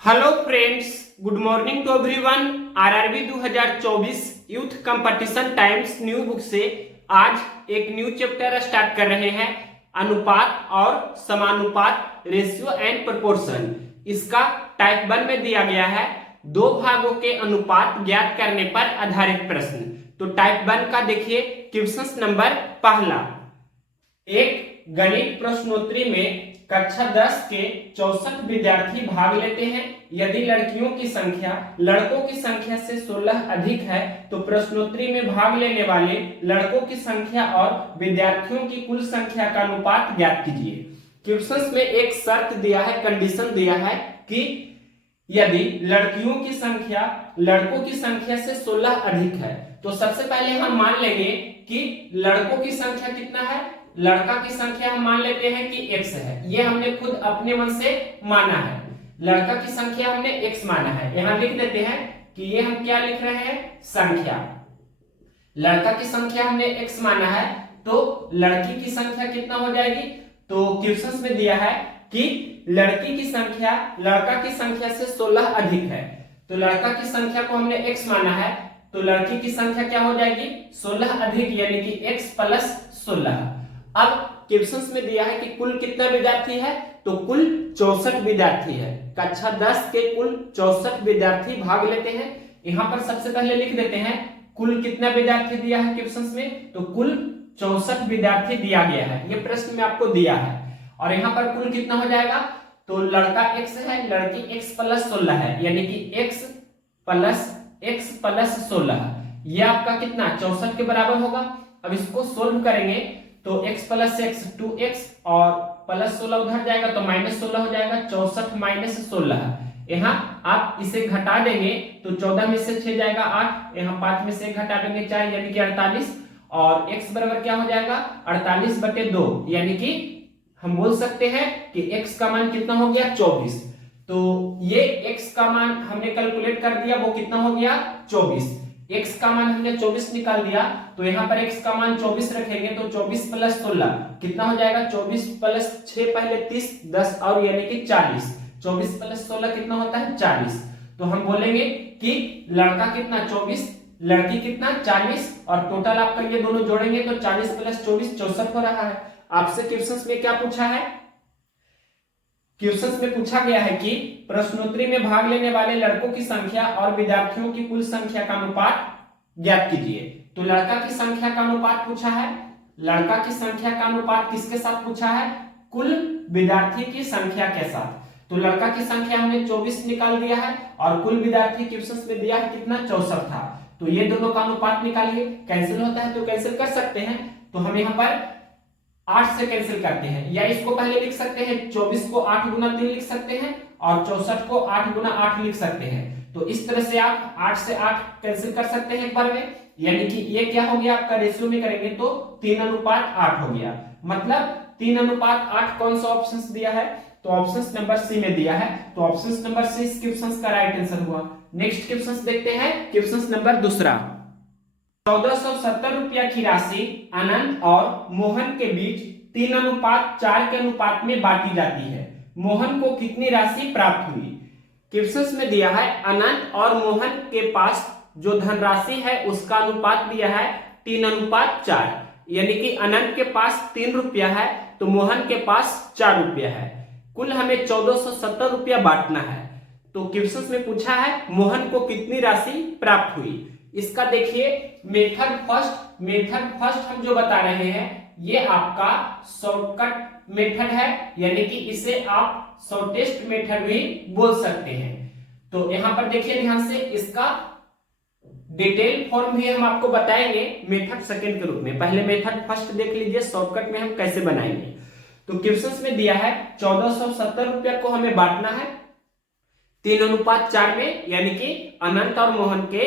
Hello friends, good morning to everyone. RRB 2024 Youth Competition Times new book से आज एक new chapter start कर रहे हैं, अनुपात और समानुपात, रेशियो एंड प्रोपोर्शन। इसका टाइप 1 में दिया गया है दो भागों के अनुपात ज्ञात करने पर आधारित प्रश्न। तो टाइप 1 का देखिए क्वेश्चन नंबर पहला, एक गणित प्रश्नोत्तरी में कक्षा 10 के 64 विद्यार्थी भाग लेते हैं। यदि लड़कियों की संख्या लड़कों की संख्या से 16 अधिक है तो प्रश्नोत्तरी में भाग लेने वाले लड़कों की संख्या और विद्यार्थियों की कुल संख्या का अनुपात ज्ञात कीजिए। क्वेश्चन में एक शर्त दिया है, कंडीशन दिया है कि यदि लड़कियों की संख्या लड़कों की संख्या से 16 अधिक है तो सबसे पहले हम मान लेंगे कि लड़कों की संख्या कितना है। लड़का की संख्या हम मान लेते हैं कि x है, ये हमने खुद अपने मन से माना है। लड़का की संख्या हमने x माना है, यहां लिख देते हैं कि ये हम क्या लिख रहे हैं, संख्या। लड़का की संख्या हमने x माना है तो लड़की की संख्या कितना हो जाएगी। तो क्वेश्चन में दिया है कि लड़की की संख्या लड़का की संख्या से 16 अधिक है, तो लड़का की संख्या को हमने x माना है तो लड़की की संख्या क्या हो जाएगी, 16 अधिक, यानी कि x प्लस 16। अब क्वेश्चन में दिया है कि कुल कितना विद्यार्थी है, तो कुल 64 विद्यार्थी है। कक्षा 10 के कुल 64 विद्यार्थी भाग लेते हैं। यहां पर सबसे पहले लिख देते हैं कुल कितना विद्यार्थी दिया है क्वेश्चन में, तो कुल 64 विद्यार्थी दिया गया है, ये प्रश्न में आपको दिया है। और यहाँ पर कुल कितना हो जाएगा, तो लड़का x है, लड़की x प्लस 16 है, यानी कि x प्लस 16, ये आपका कितना 64 के बराबर होगा। अब इसको सोल्व करेंगे तो x प्लस x 2x और प्लस 16 उधर जाएगा तो माइनस 16 हो जाएगा, 64 माइनस 16। यहाँ आप इसे घटा देंगे तो 14 में से 6 जाएगा 8, यहाँ 5 में से 1 घटा देंगे 4, यानी कि 48। और x बराबर क्या हो जाएगा, 48/2, यानी कि हम बोल सकते हैं कि x का मान कितना हो गया, 24। तो ये x का मान हमने कैलकुलेट कर दिया, वो कितना हो गया, 24। x का मान हमने 24 निकाल दिया तो यहाँ पर x का मान 24 रखेंगे तो 24 प्लस 16 कितना हो जाएगा, 24 प्लस 6 पहले 30, 10 और यानी कि 40। 24 प्लस 16 कितना होता है, 40। तो हम बोलेंगे कि लड़का कितना 24, लड़की कितना 40, और टोटल आप करके दोनों जोड़ेंगे तो 40 प्लस 24 64 हो रहा है। आपसे क्वेश्चन में क्या पूछा है, क्वेश्चन में पूछा गया है कि प्रश्नोत्तरी में भाग लेने वाले लड़कों की संख्या और विद्यार्थियों की कुल संख्या का अनुपात ज्ञात कीजिए। तो लड़का की संख्या का अनुपात पूछा है, लड़का की संख्या का अनुपात किसके साथ पूछा है, कुल विद्यार्थी की संख्या के साथ। तो लड़का की संख्या हमने 24 निकाल दिया है और कुल विद्यार्थी क्वेश्चन में दिया है कितना, 64 था। तो ये दोनों का अनुपात निकालिए, कैंसिल होता है तो कैंसिल कर सकते हैं। तो हम यहाँ पर 8 से कैंसिल करते हैं, या इसको पहले लिख सकते हैं 24 को 8 गुना 3 लिख सकते हैं और 64 को 8 गुना 8 लिख सकते हैं। तो इस तरह से आप 8 से 8 कैंसिल कर सकते हैं एक बार में, यानी कि ये क्या हो गया आपका, रेशियो में करेंगे तो 3:8 हो गया। मतलब 3:8 कौन सा ऑप्शन दिया है, तो ऑप्शन नंबर सी में दिया है। तो ऑप्शन नंबर सी इस क्वेश्चन का राइट आंसर हुआ। नेक्स्ट क्वेश्चन देखते हैं, क्वेश्चन नंबर दूसरा, 1470 रुपया की राशि अनंत और मोहन के बीच 3:4 के अनुपात में बांटी जाती है। मोहन को कितनी राशि प्राप्त हुई। क्वेश्चन में दिया है अनंत और मोहन के पास जो धनराशि है उसका अनुपात दिया है 3:4, यानी कि अनंत के पास 3 रुपया है तो मोहन के पास 4 रुपया है। कुल हमें 1470 रुपया बांटना है। तो क्वेश्चन में पूछा है मोहन को कितनी राशि प्राप्त हुई। इसका देखिए मेथड फर्स्ट हम जो बता रहे हैं ये आपका शॉर्टकट मेथड है, यानी कि इसे आप शॉर्टेस्ट मेथड भी बोल सकते हैं। तो यहां पर देखिए ध्यान से, इसका डिटेल फॉर्म भी हम आपको बताएंगे मेथड सेकंड के रूप में। पहले मेथड फर्स्ट देख लीजिए, शॉर्टकट में हम कैसे बनाएंगे। तो क्वेश्चन में दिया है 1470 रुपया को हमें बांटना है 3:4 में, यानी कि अनंत और मोहन के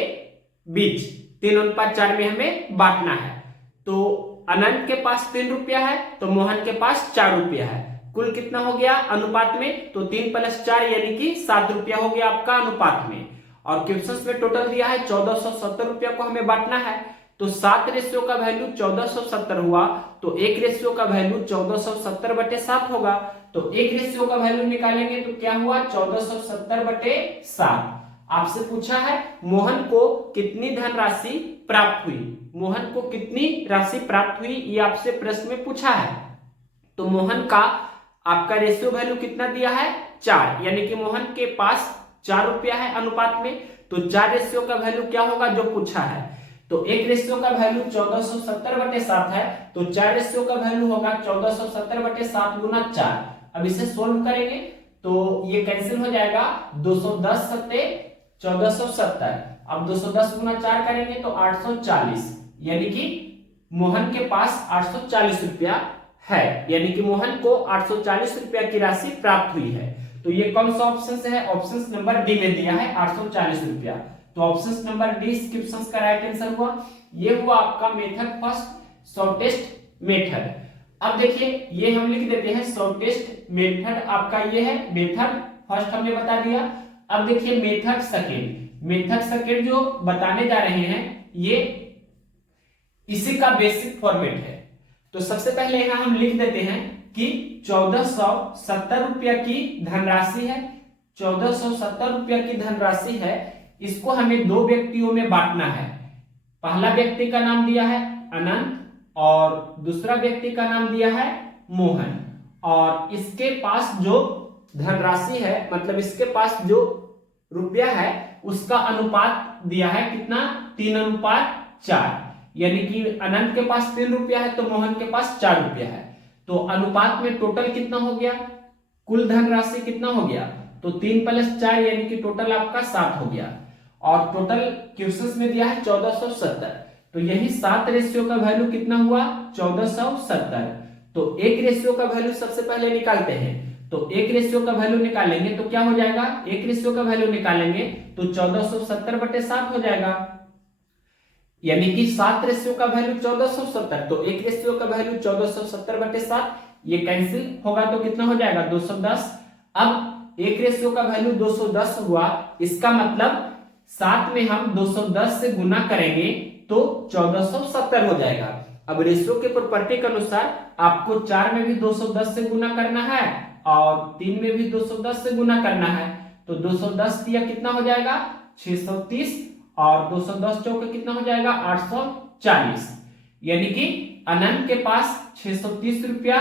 बीच 3:4 में हमें बांटना है। तो अनंत के पास 3 रुपया है तो मोहन के पास 4 रुपया है। कुल कितना हो गया अनुपात में, तो 3 + 4 यानी कि 7 रुपया हो गया आपका अनुपात में। और क्वेश्चन में टोटल दिया है 1470 रुपया को हमें बांटना है। तो 7 रेशियो का वैल्यू 1470 हुआ, तो 1 रेशियो का वैल्यू 1470/7 होगा। तो 1 रेशियो का वैल्यू निकालेंगे तो क्या हुआ 1470/7। आपसे पूछा है मोहन को कितनी धनराशि प्राप्त हुई, मोहन को कितनी राशि प्राप्त हुई, ये आपसे प्रश्न में पूछा है। तो मोहन का आपका रेशियो वैल्यू कितना दिया है 4, यानी कि मोहन के पास 4 रुपया है अनुपात में, तो 4 रेशियो का वैल्यू क्या होगा जो पूछा है। तो 1 रेशियो का वैल्यू 1470/7 है, तो 4 रेशियो का वैल्यू होगा 1470/7 गुना 4। अब इसे सोल्व करेंगे तो ये कैंसिल हो जाएगा, 210 सत्ते 1470। अब 210 गुना 4 करेंगे तो 840, यानी कि मोहन के पास 840 रुपया है, यानी कि मोहन को 840 रुपया की राशि प्राप्त हुई है। तो ये कौन सा ऑप्शन से है, ऑप्शन नंबर डी में दिया है 840 रुपया। तो ऑप्शन नंबर डी इस क्वेश्चन का राइट आंसर हुआ। ये हुआ आपका मेथड फर्स्ट, शॉर्टेस्ट मेथड। अब देखिए ये हम लिख देते हैं शॉर्टेस्ट मेथड, आपका ये है मेथड फर्स्ट हमने बता दिया। अब देखिए मेथड सेकेंड, मेथड सेकेंड जो बताने जा रहे हैं ये इसी का बेसिक फॉर्मेट है। तो सबसे पहले यहां हम लिख देते हैं कि 1470 रुपया की धनराशि है, 1470 रुपया की धनराशि है, इसको हमें 2 व्यक्तियों में बांटना है। पहला व्यक्ति का नाम दिया है अनंत और दूसरा व्यक्ति का नाम दिया है मोहन, और इसके पास जो धनराशि है मतलब इसके पास जो रुपया है उसका अनुपात दिया है कितना 3:4, यानी कि अनंत के पास 3 रुपया है तो मोहन के पास 4 रुपया है। तो अनुपात में टोटल कितना हो गया, कुल धनराशि कितना हो गया, तो 3 + 4 यानी कि टोटल आपका 7 हो गया। और टोटल क्वेश्चंस में दिया है 1470, तो यही 7 रेशियो का वैल्यू कितना हुआ 1470। तो 1 रेशियो का वैल्यू सबसे पहले निकालते हैं। तो 1 रेशियो का वैल्यू निकालेंगे तो क्या हो जाएगा, 1 रेशियो का वैल्यू निकालेंगे तो 1470/7 हो जाएगा, यानी कि 7 रेशियो का वैल्यू 1470, तो 1 रेशियो का वैल्यू 1470/7, ये कैंसिल होगा तो कितना हो जाएगा 210। अब 1 रेशियो का वैल्यू 210 हुआ, इसका मतलब 7 में हम 210 से गुना करेंगे तो 1470 हो जाएगा। अब रेशियो के प्रॉपर्टी के अनुसार आपको 4 में भी 210 से गुना करना है और 3 में भी 210 से गुना करना है, तो 210 दिया कितना हो जाएगा 630, और 210 चौके कितना हो जाएगा 840, यानी कि अनंत के पास 630 रुपया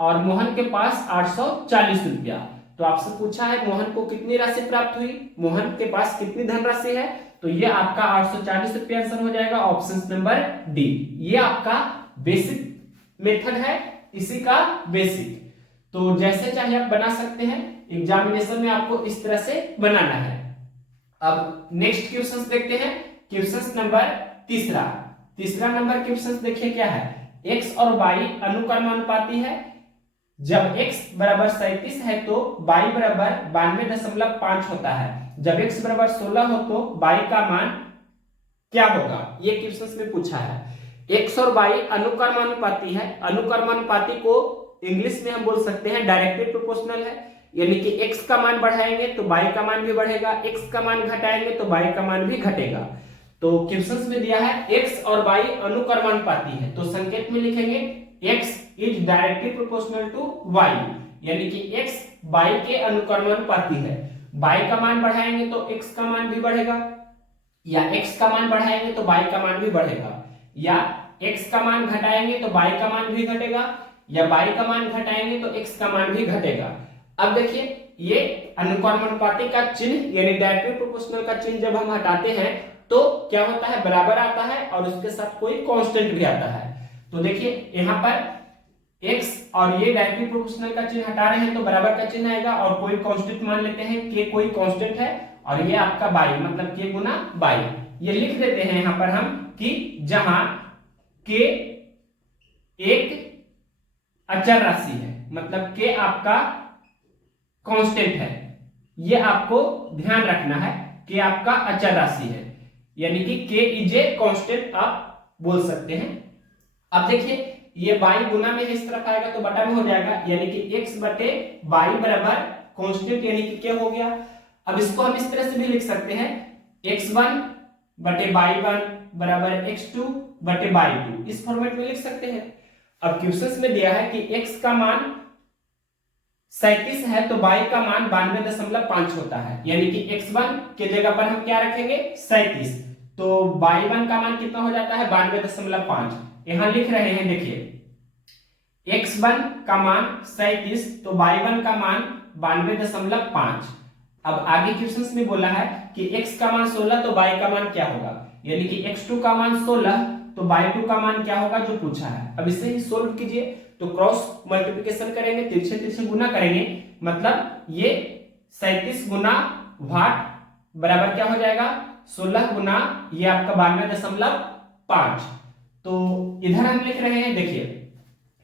और मोहन के पास 840 रुपया। तो आपसे पूछा है मोहन को कितनी राशि प्राप्त हुई, मोहन के पास कितनी धनराशि है, तो ये आपका 840 रुपया आंसर हो जाएगा, ऑप्शन नंबर डी। ये आपका बेसिक मेथड है, इसी का बेसिक। तो जैसे चाहे आप बना सकते हैं, एग्जामिनेशन में आपको इस तरह से बनाना है। अब नेक्स्ट क्वेश्चन देखते हैं, क्वेश्चन नंबर तीसरा नंबर क्वेश्चन देखिए क्या है, x और y अनुक्रमानुपाती है। जब x बराबर 37 है तो y बराबर 92.5 होता है। जब x बराबर 16 हो तो y का मान क्या होगा, ये क्वेश्चन में पूछा है। x और y अनुक्रमानुपाती है, अनुक्रमानुपाती को इंग्लिश में हम बोल सकते हैं डायरेक्टली प्रोपोर्शनल है, यानी कि x का मान बढ़ाएंगे तो y का मान भी बढ़ेगा, x का मान घटाएंगे तो y का मान भी घटेगा। तो क्वेश्चंस में दिया है x और y अनुक्रमानुपाती है, तो संकेत में लिखेंगे x is directly proportional to y, यानी कि x y के अनुक्रमानुपाती है। y का मान बढ़ाएंगे तो x का मान भी बढ़ेगा, या x का मान बढ़ाएंगे तो y का मान भी बढ़ेगा, या x का मान घटाएंगे तो y का मान भी घटेगा, या y का मान घटाएंगे तो x का मान भी घटेगा। अब देखिए ये अनुक्रमानुपाती का चिन्ह यानी डायरेक्टली प्रोपोर्शनल का चिन्ह जब हम हटाते हैं तो क्या होता है, बराबर आता है और उसके साथ कोई कांस्टेंट भी आता है। तो देखिए यहाँ पर x और ये डायरेक्टली प्रोपोर्शनल का चिन्ह हटा रहे हैं तो बराबर का चिन्ह आएगा, और कोई कांस्टेंट मान लेते हैं k कोई कांस्टेंट है, और ये आपका y मतलब k गुना y। ये लिख देते हैं यहाँ पर हम कि जहां k एक अचर राशि है, मतलब k आपका कांस्टेंट है, ये आपको ध्यान रखना है कि आपका अचर राशि है, यानी कि k इज ए कांस्टेंट आप बोल सकते हैं। अब देखिए ये y गुना में इस तरफ आएगा तो बटा में हो जाएगा, यानी कि x बटे y बराबर कांस्टेंट यानी कि k हो गया। अब इसको हम इस तरह से भी लिख सकते हैं x1 बटे y1 बराबर x2 बटे बाई 2, इस फॉर्मेट में लिख सकते हैं। अब क्वेश्चंस में दिया है कि x का मान 37 है तो y का मान 92.5 होता है, यानी कि x1 के जगह पर हम क्या रखेंगे 37, तो y1 का मान कितना हो जाता है 92.5। यहां लिख रहे हैं, देखिए x1 का मान 37 तो y1 का मान 92.5। अब आगे क्वेश्चंस में बोला है कि x का मान 16 तो y का मान क्या होगा, यानी कि x2 का मान 16 तो y2 का मान क्या होगा जो पूछा है। अब इसे ही सोल्व कीजिए, तो क्रॉस मल्टीप्लिकेशन करेंगे, तिरछे तिरछे गुना करेंगे, मतलब ये 37 गुना वाट बराबर क्या हो जाएगा 16 गुना ये आपका 92.5। तो इधर हम लिख रहे हैं, देखिए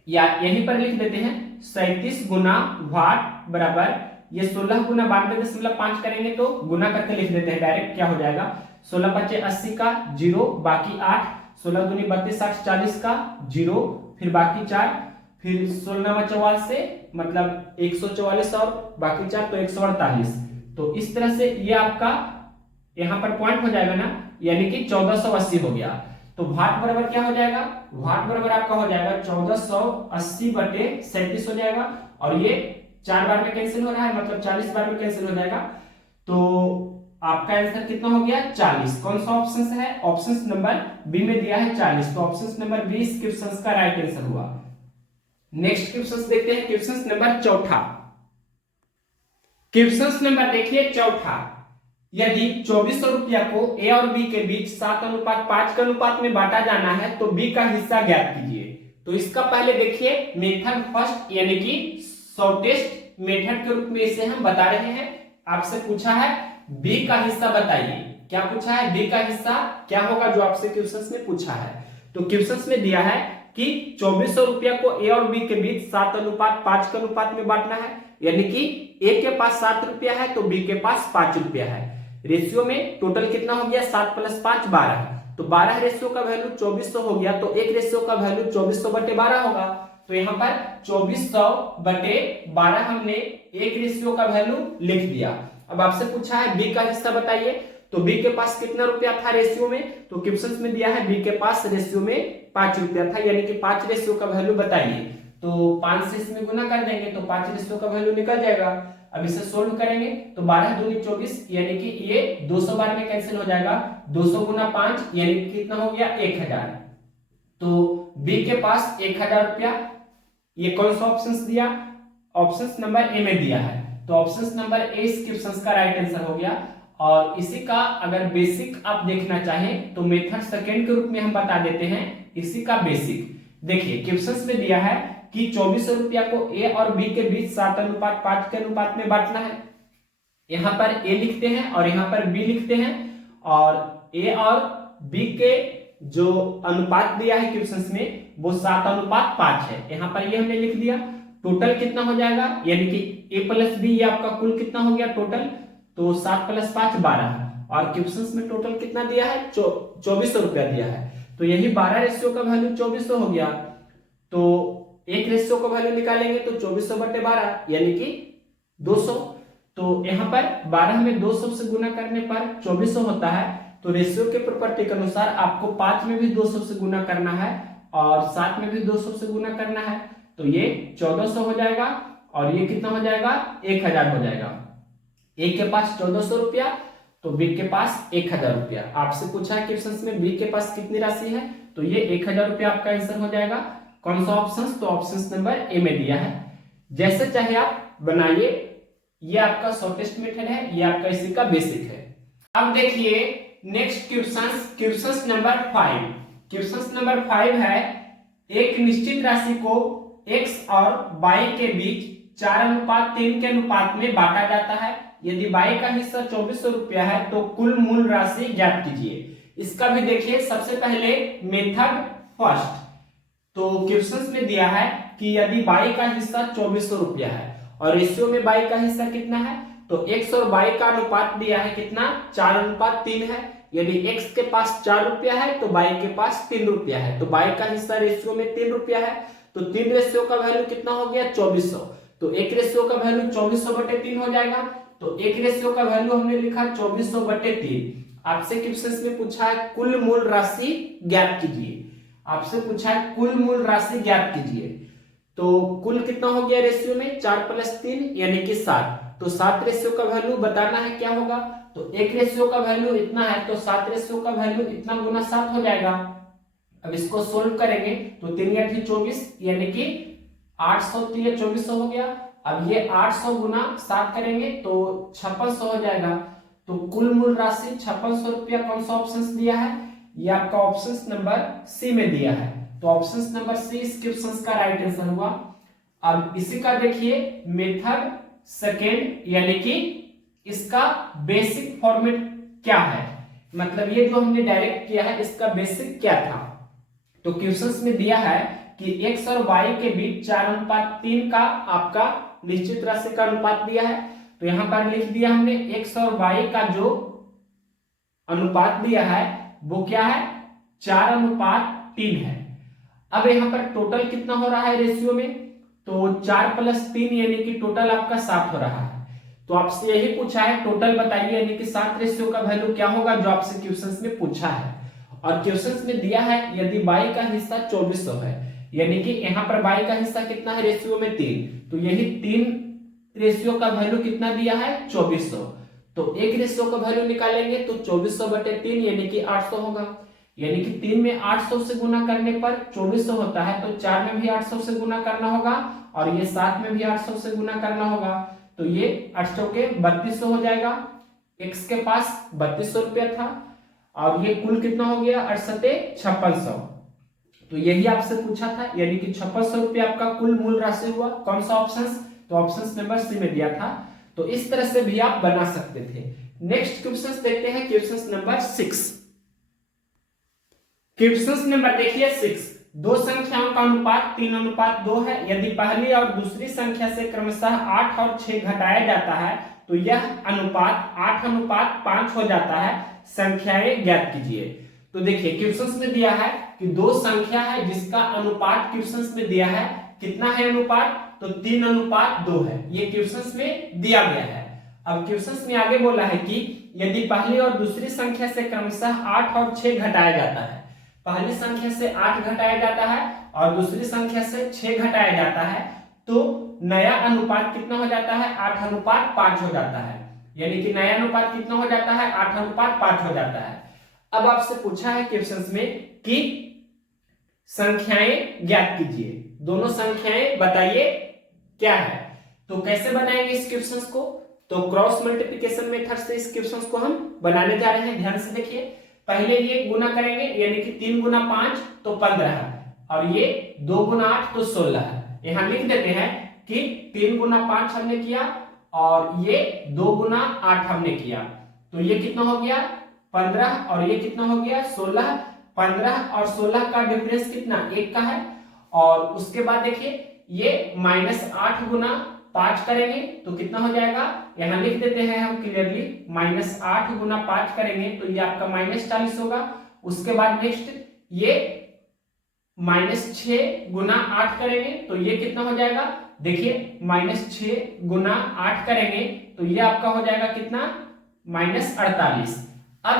या यहीं पर लिख देते हैं 37 गुना वाट बराबर ये 16 गुना 92.5 करेंगे तो गुना करके लिख देते हैं डायरेक्ट, क्या हो जाएगा 16 पच्चे 80 का 0, बाकी 8, 16 दूनी 32 60 40 का 0, फिर बाकी 4, फिर 16 44 से मतलब 144 और बाकी 4 तो 148। तो इस तरह से ये आपका यहाँ पर पॉइंट हो जाएगा ना, यानी कि 1480 हो गया। तो वाट बराबर क्या हो जाएगा, वाट बराबर आपका हो जाएगा 1480 बटे 37 हो जाएगा, और ये 4 बार में कैंसिल हो रहा है, मतलब 40 बार में कैंसिल हो जाएगा। तो आपका आंसर कितना हो गया 40। कौन सा ऑप्शन है, ऑप्शन नंबर बी में दिया है 40, तो ऑप्शन नंबर बी इस क्वेश्चन का राइट आंसर हुआ। नेक्स्ट क्वेश्चन देखते हैं, क्वेश्चन नंबर चौथा। क्वेश्चन नंबर देखिए चौथा, यदि 2400 रुपया को ए और बी के बीच 7:5 के अनुपात में बांटा जाना है तो बी का हिस्सा ज्ञात कीजिए। तो इसका पहले देखिए मेथड फर्स्ट यानी कि शॉर्टेस्ट मेथड के रूप में इसे हम बता रहे हैं। आपसे पूछा है बी का हिस्सा बताइए, क्या पूछा है बी का हिस्सा क्या होगा जो आपसे क्वेश्चन में पूछा है। तो क्वेश्चन में दिया है कि 2400 रुपया को ए और बी के बीच 7:5 के अनुपात में बांटना है, यानी कि ए के पास 7 रुपया है तो बी के पास 5 रुपया है। रेशियो में टोटल कितना हो गया 7 + 5 12, तो 12 रेशियो का वैल्यू 2400 हो गया, तो एक रेशियो का वैल्यू 2400 बटे 12 होगा। तो यहाँ पर 2400 बटे 12 हमने एक रेशियो का वैल्यू लिख दिया। अब आपसे पूछा है बी का हिस्सा बताइए, तो बी के पास कितना रुपया था रेशियो में, तो क्वेश्चन में दिया है बी के पास रेशियो में 5 रुपया था, यानी कि 5 रेशियो का वैल्यू बताइए। तो 5 से इसमें गुना कर देंगे तो 5 रेशियो का वैल्यू निकल जाएगा। अब इसे सोल्व करेंगे तो 12 दूनी 24, यानी कि ये 200 बार में कैंसिल हो जाएगा, 200 गुना 5 यानी कि कितना हो गया 1000। तो बी के पास 1000 रुपया। ये कौन सा ऑप्शन दिया, ऑप्शन नंबर ए में दिया है, तो ऑप्शन नंबर ए इस क्वेश्चन का राइट आंसर हो गया। और इसी का अगर बेसिक आप देखना चाहें तो मेथड सेकंड के रूप में हम बता देते हैं इसी का बेसिक। देखिए क्वेश्चन में दिया है कि 2400 रुपया को ए और बी के बीच 7:5 के अनुपात में बांटना है। यहां पर ए लिखते हैं और यहां पर बी लिखते हैं, और ए और बी के जो अनुपात दिया है क्वेश्चन में वो 7:5 है। यहां पर ये हमने लिख दिया। टोटल कितना हो जाएगा, यानी कि ए प्लस बी ये आपका कुल कितना हो गया टोटल, तो 7 + 5 12, और क्वेश्चन में टोटल कितना दिया है 2400 रुपया दिया है। तो यही 12 रेशियो का वैल्यू 2400 हो गया। तो एक रेशियो का वैल्यू निकालेंगे तो 2400 बटे 12 यानी कि 200। तो यहाँ पर 12 में 200 से गुना करने पर 2400 होता है। तो रेशियो के प्रॉपर्टी के अनुसार आपको 5 में भी 200 से गुना करना है और 7 में भी 200 से गुना करना है, तो ये 1400 हो जाएगा, और ये कितना हो जाएगा 1000 हो जाएगा। ए के पास 1400 रुपया तो बी के पास 1000 रुपया। आपसे पूछा है क्वेश्चन में बी के पास कितनी राशि है, तो ये 1000 रुपया आपका आंसर हो जाएगा। कौन सा ऑप्शन, तो ऑप्शन नंबर ए में दिया है। जैसे चाहे आप बनाइए, ये आपका शॉर्टेस्ट मेथड है, ये आपका इसी का बेसिक है। अब देखिए next question number 5। Question number 5 है एक निश्चित राशि को x और y के बीच 4:3 के अनुपात में बांटा जाता है। यदि y का हिस्सा 2400 रुपया है तो कुल मूल राशि ज्ञात कीजिए। इसका भी देखिए सबसे पहले मेथड फर्स्ट। तो क्वेश्चन में दिया है कि यदि y का हिस्सा 2400 रुपया है और रेशियो में y का हिस्सा कितना है, तो x और y का अनुपात दिया है कितना 4:3 है। यदि x के पास 4 रुपया है तो y के पास 3 रुपया है, तो y का हिस्सा रेशियो में 3 रुपया है, तो 3 रेशियो का वैल्यू कितना हो गया 2400। तो एक रेशियो का वैल्यू 2400 बटे 3 हो जाएगा। तो एक रेशियो का वैल्यू हमने लिखा 2400 बटे 3। आपसे क्वेश्चन में पूछा है कुल मूल राशि ज्ञात कीजिए, आपसे पूछा है कुल मूल राशि ज्ञात कीजिए। तो कुल कितना हो गया रेशियो में 4 + 3 यानी कि 7। तो 7 रेशियो का वैल्यू बताना है क्या होगा, तो 1 रेशियो का वैल्यू इतना है तो 7 रेशियो का वैल्यू इतना गुना 7 हो जाएगा। अब इसको सोल्व करेंगे तो 3 × 8 = 24 यानी कि 800 × 3 = 2400 हो गया। अब ये 800 गुना 7 करेंगे तो 5600 हो जाएगा। तो कुल मूल राशि 5600 रुपया कौन सा ऑप्शन दिया है, ये आपका ऑप्शन नंबर सी में दिया है। तो ऑप्शन नंबर सी इस क्वेश्चन का राइट आंसर हुआ। अब इसी का देखिए मेथड सेकेंड यानी कि इसका बेसिक फॉर्मेट क्या है, मतलब ये जो हमने डायरेक्ट किया है इसका बेसिक क्या था। तो क्वेश्चंस में दिया है कि x और y के बीच 4:3 का आपका निश्चित राशि का अनुपात दिया है। तो यहां पर लिख दिया हमने x और y का जो अनुपात दिया है वो क्या है 4:3 है। अब यहाँ पर टोटल कितना हो रहा है रेशियो में, तो 4 + 3 यानी कि टोटल आपका 7 हो रहा है। तो आपसे यही पूछा है टोटल बताइए, यानी कि 7 रेशियो का वैल्यू क्या होगा जो आपसे क्वेश्चंस में पूछा है। और क्वेश्चंस में दिया है यदि y का हिस्सा 2400 है, यानी कि यहाँ पर y का हिस्सा कितना है रेशियो में 3, तो यही 3 रेशियो का वैल्यू कितना दिया है 2400। तो एक रेशियो का वैल्यू निकालेंगे तो 2400/3 यानी कि 800 होगा। यानी कि 3 में 800 से गुना करने पर 2400 होता है, तो 4 में भी 800 से गुना करना होगा और ये 7 में भी 800 से गुना करना होगा। तो ये 800 के 3200 हो जाएगा। x के पास 3200 रुपया था और ये कुल कितना हो गया 5600। तो यही आपसे पूछा था, यानी कि 5600 रुपया आपका कुल मूल राशि हुआ। कौन सा ऑप्शन, तो ऑप्शन नंबर सी में दिया था। तो इस तरह से भी आप बना सकते थे। नेक्स्ट क्वेश्चन देखते हैं, क्वेश्चन नंबर 6। क्वेश्चन नंबर देखिए 6, दो संख्याओं का अनुपात 3:2 है। यदि पहली और दूसरी संख्या से क्रमशः 8 और 6 घटाया जाता है तो यह अनुपात 8:5 हो जाता है। संख्याएं ज्ञात कीजिए। तो देखिए क्वेश्चन में दिया है कि दो संख्या है जिसका अनुपात क्वेश्चन में दिया है कितना है अनुपात, तो 3:2 है। ये क्वेश्चन में दिया गया है। अब क्वेश्चन में आगे बोला है कि यदि पहली और दूसरी संख्या से क्रमशः 8 और 6 घटाया जाता है, पहली संख्या से 8 घटाया जाता है और दूसरी संख्या से 6 घटाया जाता है, तो नया अनुपात कितना हो जाता है 8:5 हो जाता है। यानी कि नया अनुपात कितना हो जाता है 8:5 हो जाता है। अब आपसे पूछा है क्वेश्चंस में कि संख्याएं ज्ञात कीजिए, दोनों संख्याएं बताइए क्या है। तो कैसे बनाएंगे इस क्वेश्चंस को, तो क्रॉस मल्टीप्लिकेशन मेथड से इस क्वेश्चंस को हम बनाने जा रहे हैं। ध्यान से देखिए, पहले ये गुना करेंगे यानी कि 3 × 5 तो 15 और ये 2 × 8 तो 16। यहां लिख देते हैं कि 3 × 5 हमने किया और ये 2 × 8 हमने किया, तो ये कितना हो गया 15 और ये कितना हो गया 16। 15 और 16 का डिफरेंस कितना 1 का है। और उसके बाद देखिए ये -8 × 5 करेंगे तो कितना हो जाएगा, यहां लिख देते हैं हम क्लियरली, -8 × 5 करेंगे तो ये आपका -40 होगा। उसके बाद नेक्स्ट ये -6 × 8 करेंगे तो ये कितना हो जाएगा, देखिए -6 × 8 करेंगे तो ये आपका हो जाएगा कितना -48। अब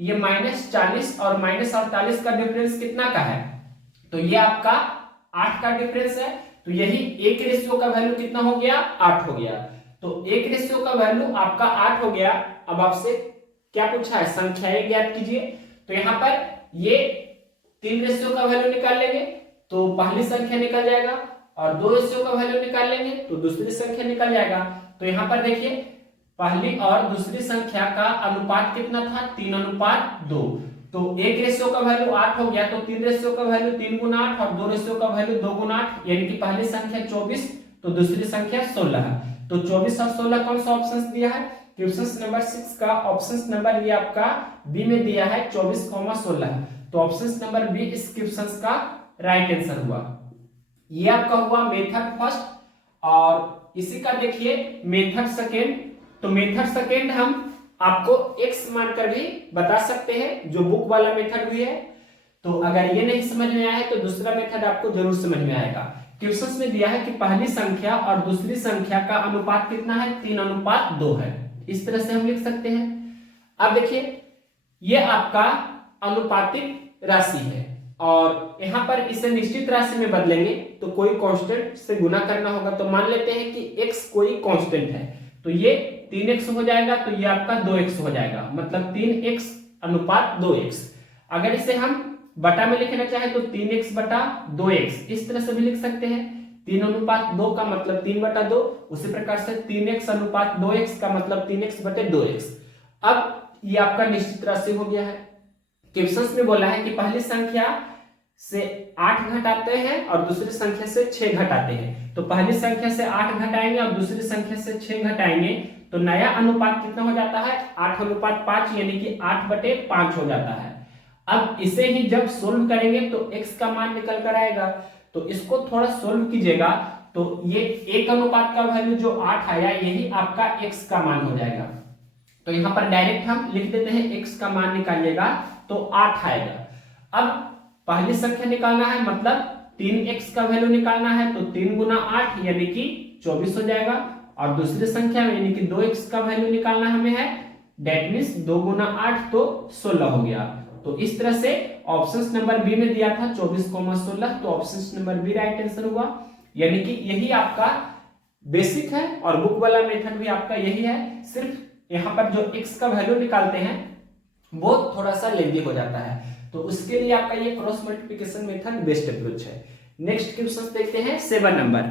ये -40 और -48 का डिफरेंस कितना का है, तो ये आपका 8 का डिफरेंस है। तो यही एक रेशियो का वैल्यू कितना हो गया 8 हो गया। तो एक रेशियो का वैल्यू आपका 8 हो गया। अब आपसे क्या पूछा है संख्याएं ज्ञात कीजिए। तो यहां पर ये 3 रेशियो का वैल्यू निकाल लेंगे तो पहली संख्या निकल जाएगा और 2 रेशियो का वैल्यू निकाल लेंगे तो दूसरी संख्या निकल जाएगा। तो यहां पर देखिए पहली और दूसरी संख्या का अनुपात कितना था 3:2। तो एक रेशियो का वैल्यू 8 हो गया तो 3 रेशियो का वैल्यू 3 × 8 और 2 रेशियो का वैल्यू 2 × 8, यानी कि पहली संख्या 24 तो दूसरी संख्या 16। तो 24 और 16 कौन सा ऑप्शन दिया है, क्वेश्चन नंबर 6 का ऑप्शन नंबर ये आपका बी में दिया है 24,16। तो ऑप्शन नंबर बी इस क्वेश्चन का राइट आंसर हुआ। ये आपका हुआ मेथड फर्स्ट। और इसी का देखिए मेथड सेकेंड। तो मेथड सेकेंड हम आपको x मानकर भी बता सकते हैं, जो बुक वाला मेथड भी है। तो अगर ये नहीं समझ में आया है तो दूसरा मेथड आपको जरूर समझ में आएगा। क्वेश्चन में दिया है कि पहली संख्या और दूसरी संख्या का अनुपात कितना है 3:2 है। इस तरह से हम लिख सकते हैं। अब देखिए ये आपका अनुपातिक राशि है और यहाँ पर इसे निश्चित राशि में बदलेंगे तो कोई कांस्टेंट से गुना करना होगा। तो मान लेते हैं कि x कोई कांस्टेंट है, तो ये 3x हो जाएगा, तो ये आपका 2x हो जाएगा, मतलब 3x अनुपात 2x। अगर इसे हम बटा में लिखना चाहे तो 3x बटा 2x इस तरह से भी लिख सकते हैं। 3 अनुपात 2 का मतलब 3 बटा 2, उसी प्रकार से 3x अनुपात 2x का मतलब 3x बटे 2x। अब ये आपका निश्चित राशि हो गया है। क्वेश्चन में बोला है कि पहली संख्या से 8 घटाते हैं और दूसरी संख्या से 6 घटाते हैं। तो पहली संख्या से 8 घटाएंगे और दूसरी संख्या से 6 घटाएंगे तो नया अनुपात कितना हो जाता है, 8 अनुपात 5 यानी कि 8 बटे 5 हो जाता है। अब इसे ही जब सोल्व करेंगे तो x का मान निकल कर आएगा, तो इसको थोड़ा सोल्व कीजिएगा तो ये 1 अनुपात का वैल्यू जो 8 आया यही आपका x का मान हो जाएगा। तो यहाँ पर डायरेक्ट हम लिख देते हैं x का मान निकालिएगा तो 8 आएगा। अब पहली संख्या निकालना है मतलब 3x का वैल्यू निकालना है, तो 3 गुना 8 यानी कि 24 हो जाएगा। और दूसरी संख्या में यानी कि 2x का वैल्यू निकालना हमें है, डेट मीन्स 2 गुना 8 तो 16 हो गया। तो इस तरह से ऑप्शन नंबर बी में दिया था 24,16, तो option number B right answer हुआ। यानी कि यही आपका बेसिक है और बुक वाला मेथड भी आपका यही है, सिर्फ यहाँ पर जो x का वैल्यू निकालते हैं वो थोड़ा सा लेंदी हो जाता है, तो उसके लिए आपका ये cross multiplication method best approach है। नेक्स्ट क्वेश्चन देखते हैं 7 नंबर।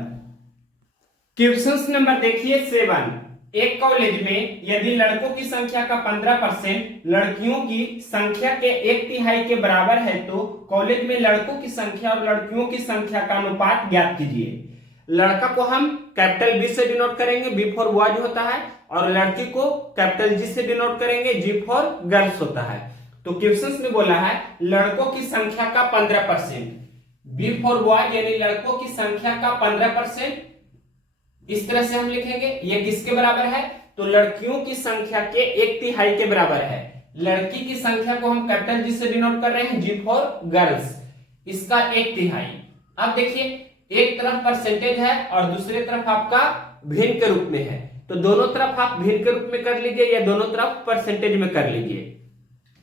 क्वेश्चन नंबर देखिए 7। एक कॉलेज में यदि लड़कों की संख्या का 15% लड़कियों की संख्या के 1/3 के बराबर है तो कॉलेज में लड़कों की संख्या और लड़कियों की संख्या का अनुपात ज्ञात कीजिए। लड़का को हम कैपिटल बी से डिनोट करेंगे, बी फॉर बॉयज होता है, और लड़की को कैपिटल जी से डिनोट करेंगे, जी फॉर गर्ल्स होता है। तो क्वेश्चन में बोला है लड़कों की संख्या का 15%, बी फॉर बॉयज यानी लड़कों की संख्या का 15%, इस तरह से हम लिखेंगे। ये किसके बराबर है, तो लड़कियों की संख्या के 1/3 के बराबर है। लड़की की संख्या को हम कैपिटल जी से डिनोट कर रहे हैं, जी फॉर गर्ल्स, इसका 1/3। अब देखिए एक तरफ परसेंटेज है और दूसरी तरफ आपका भिन्न के रूप में है, तो दोनों तरफ आप भिन्न के रूप में कर लीजिए या दोनों तरफ परसेंटेज में कर लीजिए।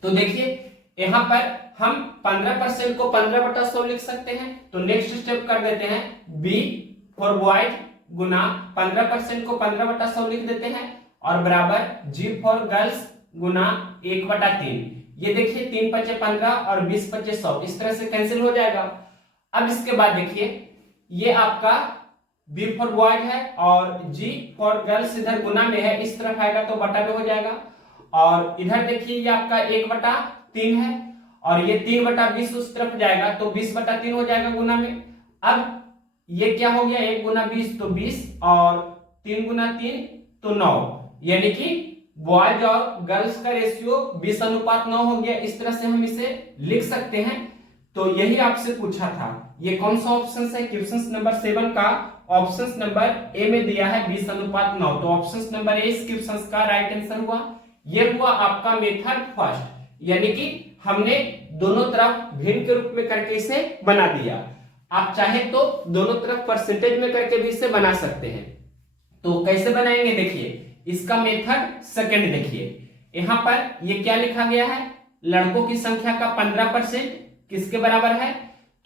तो देखिए यहां पर हम 15% को 15/100 लिख सकते हैं, तो नेक्स्ट स्टेप कर देते हैं, बी फॉर बॉयज गुना 15% को 15/100 लिख देते हैं और बराबर जी फॉर गर्ल्स गुना 1/3। ये देखिए 3×5 15 और 20×5 100, इस तरह से कैंसिल हो जाएगा। अब इसके बाद देखिए ये आपका बी फॉर बॉयज है और जी फॉर गर्ल्स इधर गुना में है, इस तरफ आएगा तो बटा में हो जाएगा। और इधर देखिए ये आपका 1/3 है और ये 3/20 उस तरफ जाएगा तो 20/3 हो जाएगा गुना में। अब ये क्या हो गया, 1 गुना 20 तो 20 और 3 गुना 3 तो 9, यानी कि बॉयज और गर्ल्स का रेशियो 20:9 हो गया। इस तरह से हम इसे लिख सकते हैं। तो यही आपसे पूछा था, ये कौन सा ऑप्शन है, क्वेश्चन नंबर 7 का ऑप्शन नंबर ए में दिया है 20:9, तो ऑप्शन नंबर ए इस क्वेश्चन का राइट आंसर हुआ। ये हुआ आपका मेथड फर्स्ट, यानी कि हमने दोनों तरफ भिन्न के रूप में करके इसे बना दिया। आप चाहे तो दोनों तरफ परसेंटेज में करके भी इसे बना सकते हैं। तो कैसे बनाएंगे देखिए, इसका मेथड सेकंड देखिए, यहां पर ये क्या लिखा गया है, लड़कों की संख्या का 15% किसके बराबर है,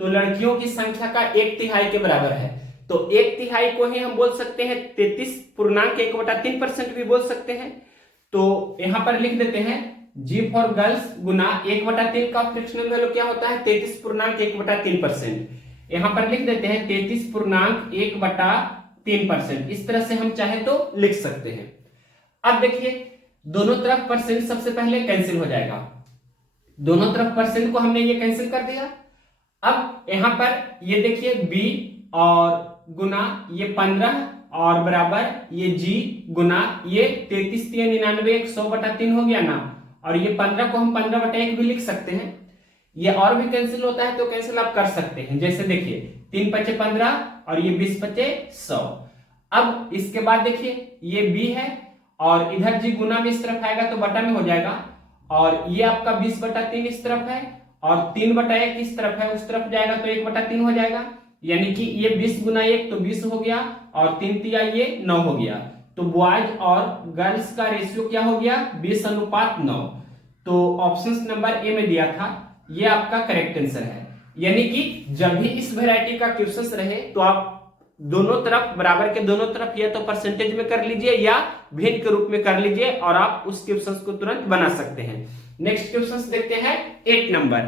तो लड़कियों की संख्या का 1/3 के बराबर है। तो 1/3 को ही हम बोल सकते हैं 33.1/3% भी बोल सकते हैं। तो यहां पर लिख देते हैं जी फॉर गर्ल्स गुना 1/3 का फ्रैक्शनल वैल्यू क्या होता है, 33.1/3%। यहां पर लिख देते हैं 33.1/3%। इस तरह से हम चाहे तो लिख सकते हैं। अब देखिए दोनों तरफ परसेंट सबसे पहले कैंसिल हो जाएगा, दोनों तरफ परसेंट को हमने ये कैंसिल कर दिया। अब यहां पर ये देखिए b और गुना ये 15 और बराबर ये g गुना ये 33×99 100/3 हो गया ना, और ये 15 को हम 15/1 भी लिख सकते हैं। ये और भी कैंसिल होता है तो कैंसिल आप कर सकते हैं, जैसे देखिए 3×5 15 और ये 20×5 100। अब इसके बाद देखिए ये b है और इधर जी गुना में इस तरफ आएगा तो बटा में हो जाएगा, और ये आपका 20/3 इस तरफ है और 3/1 इस तरफ है, उस तरफ जाएगा तो 1/3 हो जाएगा। यानी कि ये 20 गुना 1 तो 20 हो गया और 3 तिया ये 9 हो गया। तो बॉयज और गर्ल्स का रेशियो क्या हो गया, 20:9। तो ऑप्शन नंबर ए में दिया था, ये आपका करेक्ट आंसर है। यानी कि जब भी इस वैरायटी का क्वेश्चंस रहे तो आप दोनों तरफ, बराबर के दोनों तरफ या तो परसेंटेज में कर लीजिए या भिन्न के रूप में कर लीजिए और आप उस क्वेश्चंस को तुरंत बना सकते हैं। नेक्स्ट क्वेश्चंस देखते हैं 8 नंबर।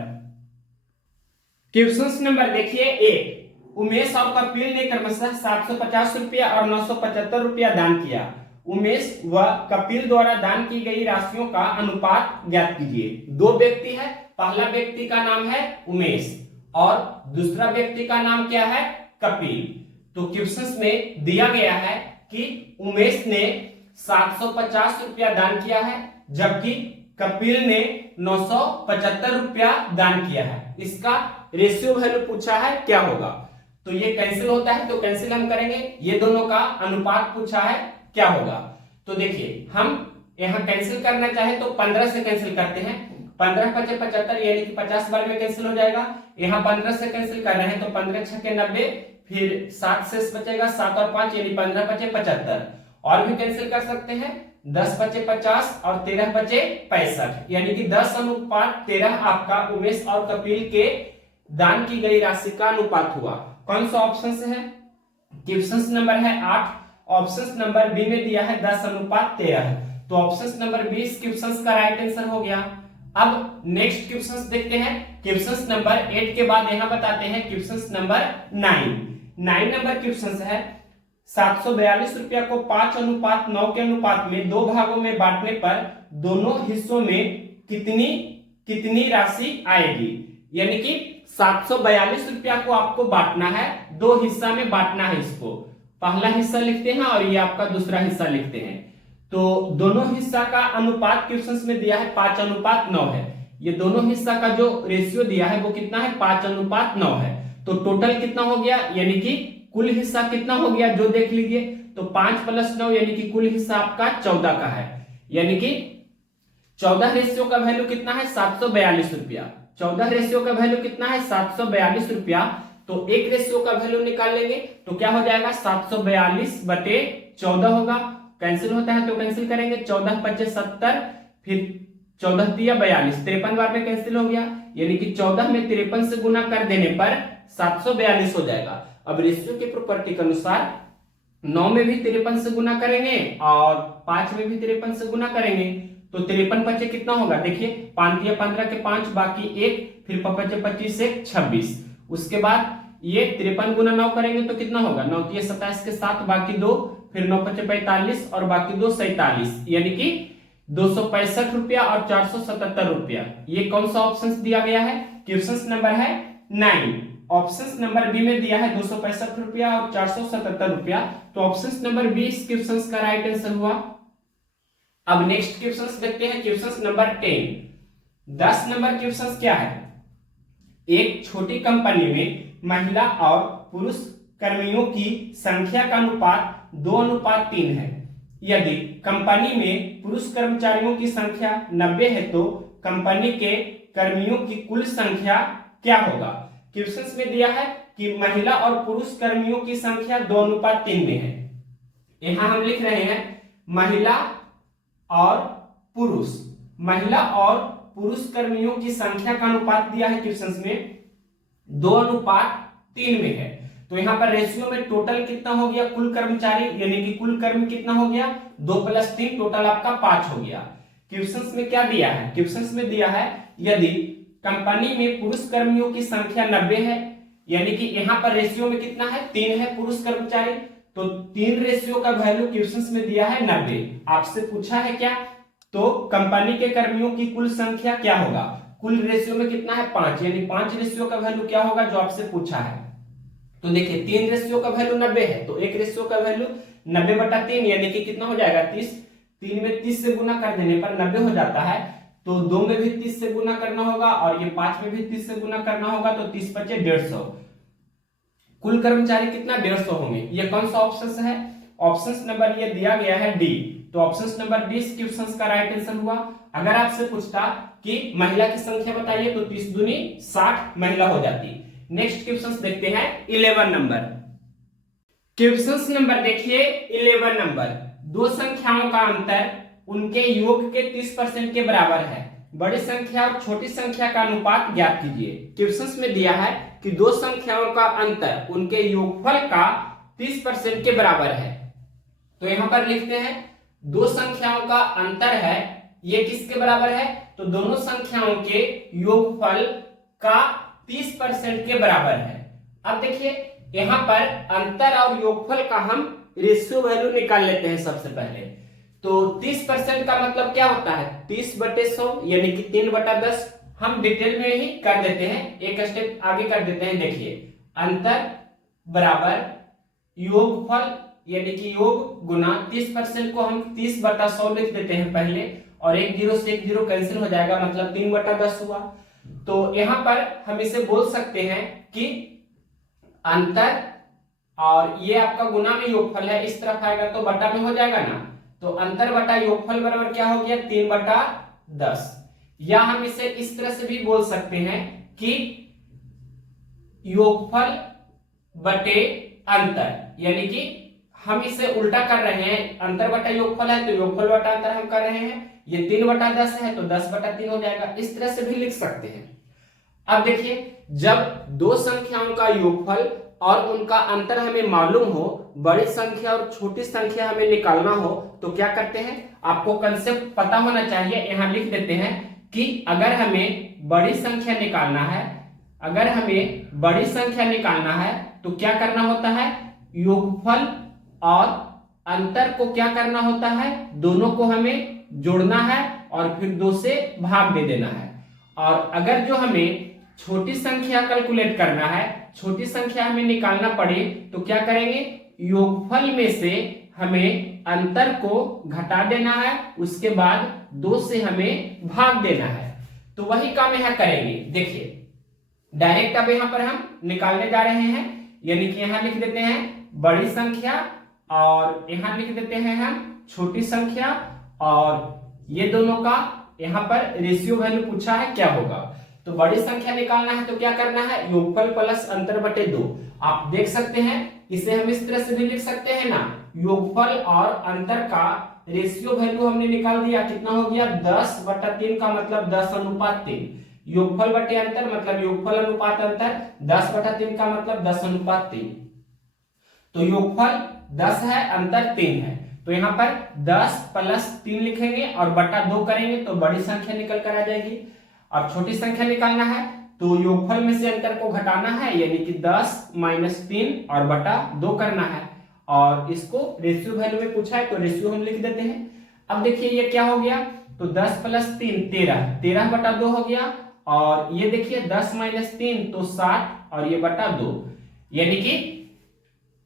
क्वेश्चंस नंबर देखिए 8। उमेश और कपिल ने क्रमशः 750 रुपया और 975 रुपया दान किया। उमेश व कपिल द्वारा दान की गई राशियों का अनुपात ज्ञात कीजिए। दो व्यक्ति है, पहला व्यक्ति का नाम है उमेश और दूसरा व्यक्ति का नाम क्या है, कपिल। तो क्वेश्चंस में दिया गया है कि उमेश ने 750 रुपया दान किया है जबकि कपिल ने 975 रुपया दान किया है। इसका रेशियो वैल्यू पूछा है, क्या होगा। तो ये कैंसिल होता है तो कैंसिल हम करेंगे। ये दोनों का अनुपात पूछा है, क्या होगा। तो देखिए हम यहां कैंसिल करना चाहे तो 15 से कैंसिल करते हैं। 15 × 5 = 75 यानी कि 50 बार में कैंसिल हो जाएगा। यहाँ 15 से कैंसिल कर रहे हैं तो 15 × 6 = 90, फिर 7 शेष बचेगा, 7 और 5 यानी 15 × 5 = 75। और भी कैंसिल कर सकते हैं, 10 × 5 = 50 और 13 × 5 = 65 यानी कि 10:13 आपका उमेश और कपिल के दान की गई राशि का अनुपात हुआ। कौन सा ऑप्शन है, क्वेश्चन नंबर है 8। ऑप्शन नंबर बी में दिया है 10:13। तो ऑप्शन नंबर 20 क्वेश्चन का राइट आंसर हो गया। अब नेक्स्ट क्वेश्चन देखते हैं। क्वेश्चन नंबर 8 के बाद यहां बताते हैं क्वेश्चन नंबर 9 नंबर क्वेश्चन है 742 रुपया को 5:9 के अनुपात में दो भागों में बांटने पर दोनों हिस्सों में कितनी राशि आएगी। यानी कि 742 रुपया को आपको बांटना है, दो हिस्सा में बांटना है। इसको पहला हिस्सा लिखते हैं और ये आपका दूसरा हिस्सा लिखते हैं। तो दोनों हिस्सा का अनुपात क्वेश्चन में दिया है 5:9 है। ये दोनों हिस्सा का जो रेशियो दिया है वो कितना है, 5:9 है। तो टोटल कितना हो गया, यानी कि कुल हिस्सा कितना हो गया जो देख लीजिए। तो 5 + 9 यानी कि कुल हिस्सा आपका 14 का है। यानी कि 14 रेशियो का वैल्यू कितना है, 742 रुपया। 14 रेशियो का वैल्यू कितना है, 742 रुपया। तो एक रेशियो का वैल्यू निकाल लेंगे तो क्या हो जाएगा, 742/14 होगा। कैंसिल होता है तो कैंसिल करेंगे, 14 × 5 = 70, फिर 14 × 3 = 42, 53 बार में कैंसिल हो गया। यानी कि 14 में 53 से गुना कर देने पर 742 हो जाएगा। अब रेशियो के प्रॉपर्टी के अनुसार 9 में भी 53 से गुना करेंगे और 5 में भी 53 से गुना करेंगे तो 53 × 5 कितना होगा, देखिए 5 × 15 के 5 बाकी 1, फिर 5 × 25 = 26। उसके बाद ये 53 × 9 करेंगे तो कितना होगा, 9 × 27 के 7 बाकी 2, फिर 9 × 5 = 45 और बाकी 2 47 यानी कि 265 रुपया और 477 रुपया। ये कौन सा ऑप्शन दिया गया है, क्वेश्चन नंबर है 9। ऑप्शन नंबर बी में दिया है 265 रुपया और 477 रुपया। तो ऑप्शन नंबर बी इस क्वेश्चन का राइट आंसर हुआ। अब नेक्स्ट क्वेश्चन देखते हैं, क्वेश्चन नंबर 10। 10 नंबर क्वेश्चन क्या है, एक छोटी कंपनी में महिला और पुरुष कर्मियों की संख्या का अनुपात 2:3 है। यदि कंपनी में पुरुष कर्मचारियों की संख्या 90 है तो कंपनी के कर्मियों की कुल संख्या क्या होगा। क्वेश्चन में दिया है कि महिला और पुरुष कर्मियों की संख्या 2:3 में है। यहां हम लिख रहे हैं महिला और पुरुष कर्मियों की संख्या का अनुपात दिया है क्वेश्चन में 2:3 में है। तो यहाँ पर रेशियो में टोटल कितना हो गया, कुल कर्मचारी यानी कि कुल कर्मी कितना हो गया, 2 + 3 टोटल आपका 5 हो गया। क्वेश्चन में क्या दिया है, क्वेश्चन में दिया है यदि कंपनी में पुरुष कर्मियों की संख्या 90 है, यानी कि यहाँ पर रेशियो में कितना है, 3 है पुरुष कर्मचारी। तो 3 रेशियो का वैल्यू क्वेश्चन में दिया है 90। आपसे पूछा है क्या, तो कंपनी के कर्मियों की कुल संख्या क्या होगा, कुल रेशियो में कितना है 5, यानी 5 रेशियो का वैल्यू क्या होगा जो आपसे पूछा है। तो देखिए 3 रेशियो का वैल्यू 90 है तो एक रेशियो का वैल्यू 90/3 यानी कि कितना हो जाएगा 30। 3 में 30 से गुना कर देने पर 90 हो जाता है। तो 2 में भी 30 से गुना करना होगा और ये 5 में भी 30 से गुना करना होगा तो 30 × 5 = 150। कुल कर्मचारी कितना 150 होंगे। ये कौन सा ऑप्शन है, ऑप्शन नंबर ये दिया गया है डी। तो ऑप्शन नंबर 20 क्वेश्चन का राइट आंसर हुआ। अगर आपसे पूछता कि महिला की संख्या बताइए तो 30 दूनी 60 महिला हो जाती। नेक्स्ट क्वेश्चन देखते हैं 11 नंबर। क्वेश्चन नंबर देखिए 11 नंबर, दो संख्याओं का अंतर उनके योग के 30% के बराबर है बड़ी संख्या और छोटी संख्या का अनुपात ज्ञात कीजिए। क्वेश्चन में दिया है कि दो संख्याओं का अंतर उनके योगफल का 30% के बराबर है। तो यहां पर लिखते हैं दो संख्याओं का अंतर है, ये किसके बराबर है? तो दोनों संख्याओं के योगफल का 30% के बराबर है। अब देखिए यहां पर अंतर और योगफल का हम रेशियो वैल्यू निकाल लेते हैं सबसे पहले। तो 30% का मतलब क्या होता है? 30/100 यानी कि 3/10। हम डिटेल में ही कर देते हैं, एक स्टेप आगे कर देते हैं। देखिए अंतर बराबर योगफल यानी कि योग गुना 30% को हम 30/100 लिख देते हैं पहले, और एक जीरो से एक जीरो कैंसिल हो जाएगा, मतलब 3/10 हुआ। तो यहां पर हम इसे बोल सकते हैं कि अंतर और ये आपका गुना में योगफल है, इस तरफ आएगा तो बटा में हो जाएगा ना। तो अंतर बटा योगफल बराबर क्या हो गया? 3/10। या हम इसे इस तरह से भी बोल सकते हैं कि योगफल बटे अंतर, यानी कि हम इसे उल्टा कर रहे हैं। अंतर बटा योगफल है तो योगफल बटा अंतर हम कर रहे हैं। ये 3/10 है तो 10/3 हो जाएगा, इस तरह से भी लिख सकते हैं। अब देखिए जब दो संख्याओं का योगफल और उनका अंतर हमें मालूम हो, बड़ी संख्या और छोटी संख्या हमें निकालना हो, तो क्या करते हैं? आपको कंसेप्ट पता होना चाहिए। यहां लिख देते हैं कि अगर हमें बड़ी संख्या निकालना है, अगर हमें बड़ी संख्या निकालना है तो क्या करना होता है? योगफल और अंतर को क्या करना होता है? दोनों को हमें जोड़ना है और फिर 2 से भाग दे देना है। और अगर जो हमें छोटी संख्या कैलकुलेट करना है, छोटी संख्या हमें निकालना पड़े, तो क्या करेंगे? योगफल में से हमें अंतर को घटा देना है, उसके बाद 2 से हमें भाग देना है। तो वही काम यहां करेंगे। देखिए डायरेक्ट अब यहां पर हम निकालने जा रहे हैं, यानी कि यहां लिख देते हैं बड़ी संख्या और यहां लिख देते हैं हम छोटी संख्या, और ये दोनों का यहां पर रेशियो वैल्यू पूछा है क्या होगा। तो बड़ी संख्या निकालना है तो क्या करना है? योगफल प्लस अंतर बटे 2। आप देख सकते हैं इसे हम इस तरह से भी लिख सकते हैं ना, योगफल और अंतर का रेशियो वैल्यू हमने निकाल दिया, कितना हो गया? 10/3 का मतलब 10:3। योगफल बटे अंतर मतलब योगफल अनुपात अंतर, 10/3 का मतलब 10:3। तो योगफल 10 है, अंतर 3 है, तो यहाँ पर 10 + 3 लिखेंगे और बटा 2 करेंगे तो बड़ी संख्या निकल कर आ जाएगी। अब छोटी संख्या निकालना है तो योगफल में से अंतर को घटाना है, यानी कि 10 - 3 और बटा 2 करना है, और इसको रेशियो वैल्यू में पूछा है तो रेशियो हम लिख देते हैं। अब देखिए ये क्या हो गया? तो 10 + 3 13, 13/2 हो गया, और ये देखिए 10 - 3 तो 7 और ये बटा 2, यानी कि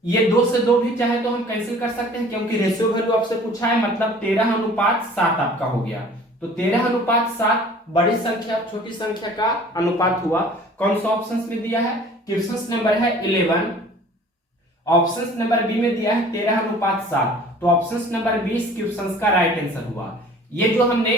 ये 2 से 2 भी चाहे तो हम कैंसिल कर सकते हैं, क्योंकि रेशियो वैल्यू आपसे पूछा है, मतलब 13:7 आपका हो गया। तो 13:7 बड़ी संख्या छोटी संख्या का अनुपात हुआ। कौन सा ऑप्शन में दिया है? क्वेश्चन नंबर है 11, ऑप्शन नंबर बी में दिया है 13:7, तो ऑप्शन नंबर 20 क्वेश्चन का राइट आंसर हुआ। ये जो हमने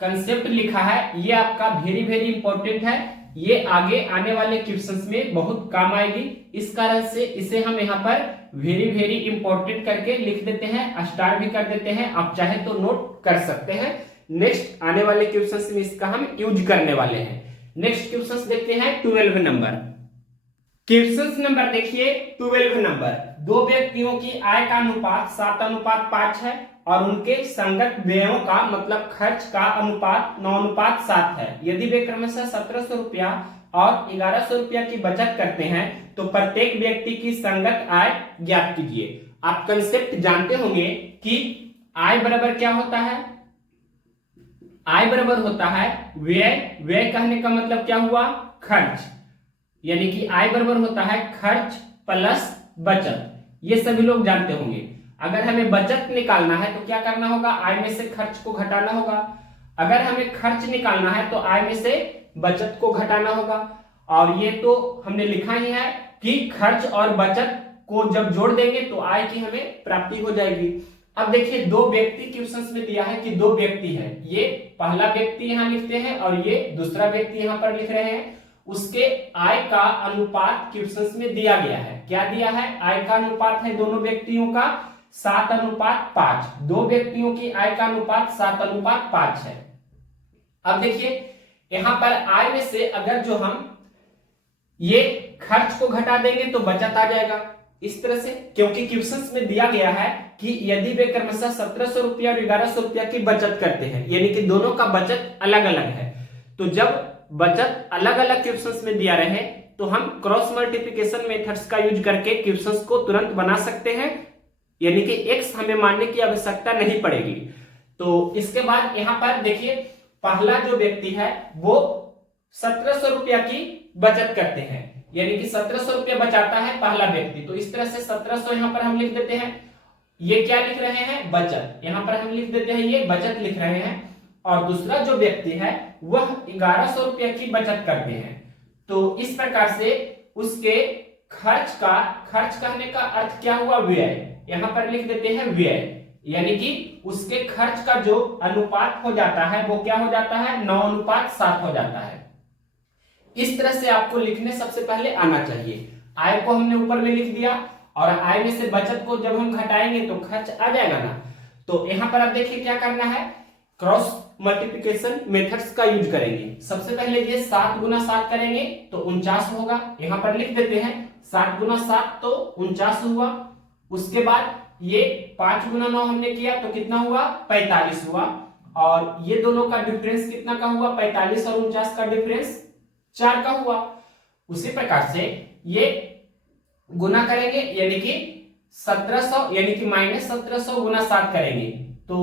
कंसेप्ट लिखा है ये आपका वेरी वेरी इंपॉर्टेंट है, ये आगे आने वाले क्वेश्चंस में बहुत काम आएगी। इस कारण से इसे हम यहाँ पर वेरी वेरी इंपॉर्टेंट करके लिख देते हैं, स्टार भी कर देते हैं, आप चाहे तो नोट कर सकते हैं। नेक्स्ट आने वाले क्वेश्चंस में इसका हम यूज करने वाले हैं। नेक्स्ट क्वेश्चंस देखते हैं 12 नंबर। क्वेश्चंस नंबर देखिए 12 नंबर। दो व्यक्तियों की आय का अनुपात 7:5 है और उनके संगत व्ययों का मतलब खर्च का अनुपात 9:7 है। यदि वे क्रमशः 1700 रुपया और 1100 रुपया की बचत करते हैं तो प्रत्येक व्यक्ति की संगत आय ज्ञात कीजिए। आप कंसेप्ट जानते होंगे कि आय बराबर क्या होता है? आय बराबर होता है व्यय। व्यय कहने का मतलब क्या हुआ? खर्च, यानी कि आय बराबर होता है खर्च प्लस बचत। ये सभी लोग जानते होंगे। अगर हमें बचत निकालना है तो क्या करना होगा? आय में से खर्च को घटाना होगा। अगर हमें खर्च निकालना है तो आय में से बचत को घटाना होगा। और ये तो हमने लिखा ही है कि खर्च और बचत को जब जोड़ देंगे तो आय की हमें प्राप्ति हो जाएगी। अब देखिए दो व्यक्ति क्वेश्चन में दिया है कि दो व्यक्ति है, ये पहला व्यक्ति यहाँ लिखते हैं और ये दूसरा व्यक्ति यहाँ पर लिख रहे हैं। उसके आय का अनुपात क्वेश्चन में दिया गया है। क्या दिया है? आय का अनुपात है दोनों व्यक्तियों का 7:5। दो व्यक्तियों की आय का अनुपात 7:5 है। अब देखिए यहां पर आय में से अगर जो हम ये खर्च को घटा देंगे तो बचत आ जाएगा इस तरह से, क्योंकि क्वेश्चंस में दिया गया है कि यदि वे क्रमशः 1700 रुपया और 1100 रुपया की बचत करते हैं, यानी कि दोनों का बचत अलग अलग है, तो जब बचत अलग अलग क्वेश्चंस में दिया रहे तो हम क्रॉस मल्टीप्लिकेशन मेथड्स का यूज करके क्वेश्चंस को तुरंत बना सकते हैं, यानी कि एक्स हमें मानने की आवश्यकता नहीं पड़ेगी। तो इसके बाद यहां पर देखिए पहला जो व्यक्ति है वो 1700 रुपया की बचत करते हैं, यानी कि 1700 रुपया बचाता है पहला व्यक्ति। तो इस तरह से 1700 यहां पर हम लिख देते हैं, ये क्या लिख रहे हैं, बचत, यहां पर हम लिख देते हैं ये बचत लिख रहे हैं। और दूसरा जो व्यक्ति है वह 1100 रुपया की बचत करते हैं। तो इस प्रकार से उसके खर्च कहने का अर्थ क्या हुआ, व्यय, यहां पर लिख देते हैं व्यय, यानी कि उसके खर्च का जो अनुपात हो जाता है वो क्या हो जाता है, 9:7 हो जाता है। इस तरह से आपको लिखने सबसे पहले आना चाहिए। आय को हमने ऊपर में लिख दिया और आय में से बचत को जब हम घटाएंगे तो खर्च आ जाएगा ना। तो यहां पर आप देखिए क्या करना है, क्रॉस मल्टीप्लिकेशन मेथड्स का यूज करेंगे। सबसे पहले ये 7 गुना 7 करेंगे तो 49 होगा, यहां पर लिख देते हैं 7 गुना 7 तो 49 हुआ। उसके बाद ये 5 गुना 9 हमने किया तो कितना हुआ, 45 हुआ। और ये दोनों का डिफरेंस कितना का हुआ, 45 और 49 का डिफरेंस 4 का हुआ। उसी प्रकार से ये गुना करेंगे, यानी कि 1700 यानी कि -1700 गुना 7 करेंगे तो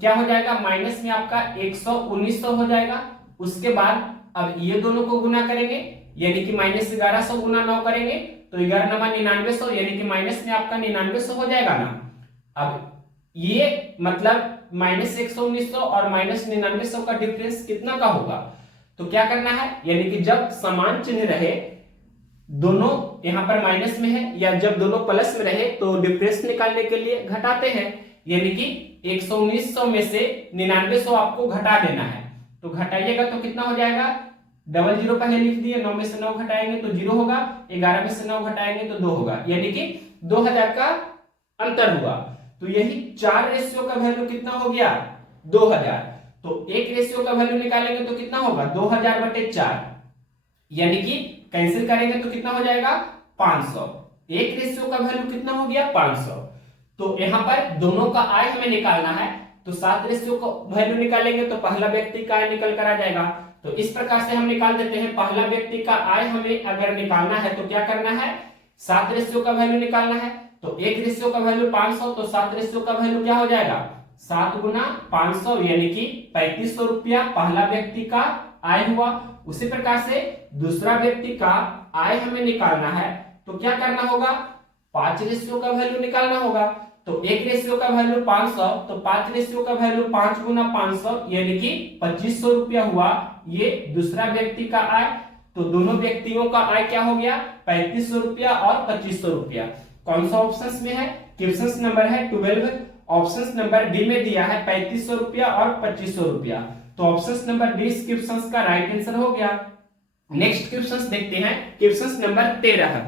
क्या हो जाएगा, माइनस में आपका 11900 हो जाएगा। उसके बाद अब ये दोनों को गुना करेंगे, यानी कि -1100 गुना 9 करेंगे तो 11 नमा 9900, यानी कि माइनस में आपका 9900 हो जाएगा ना। अब ये मतलब -11900 और -9900 का डिफरेंस कितना का होगा, तो क्या करना है, यानी कि जब समान चिन्ह रहे, दोनों यहां पर माइनस में है या जब दोनों प्लस में रहे तो डिफरेंस निकालने के लिए घटाते हैं, यानी कि 11900 में से 9900 आपको घटा देना है। तो घटाइएगा तो कितना हो जाएगा, 00 पहले लिख दिए, 9 में से 9 घटाएंगे तो 0 होगा, 11 में से 9 घटाएंगे तो 2 होगा, यानी कि 2000 का अंतर हुआ। तो यही 4 रेशियो का वैल्यू कितना हो गया, 2000। तो एक रेशियो का वैल्यू निकालेंगे तो कितना होगा, 2000/4, यानी कि कैंसिल करेंगे तो कितना हो जाएगा, 500। एक रेशियो का वैल्यू कितना हो गया, 500। तो यहां पर दोनों का आय हमें निकालना है, तो 7 रेशियो का वैल्यू निकालेंगे तो पहला व्यक्ति का आय निकल कर आ जाएगा। तो इस प्रकार से हम निकाल देते हैं, पहला व्यक्ति का आय हमें अगर निकालना है तो क्या करना है, 7 रेशियो का वैल्यू निकालना है। तो एक रेशियो का वैल्यू 500, तो 7 रेशियो का वैल्यू क्या हो जाएगा, 7 गुना 500, यानी कि 3500 रुपया पहला व्यक्ति का आय हुआ। उसी प्रकार से दूसरा व्यक्ति का आय हमें निकालना है तो क्या करना होगा, 5 रेशियो का वैल्यू निकालना होगा। तो एक रेशियो का वैल्यू 500, तो 5 रेशियो का वैल्यू 5 गुना 500, यानी कि 2500 रुपया हुआ ये दूसरा व्यक्ति का आय। तो दोनों व्यक्तियों का आय क्या हो गया, 3500 रुपया और 2500 रुपया। कौन सा ऑप्शन में है, क्वेश्चन नंबर है 12, ऑप्शन नंबर डी में दिया है 3500 रुपया और 2500 रुपया। तो ऑप्शन नंबर डी इस क्वेश्चन का राइट आंसर हो गया। नेक्स्ट क्वेश्चन देखते हैं, क्वेश्चन नंबर 13।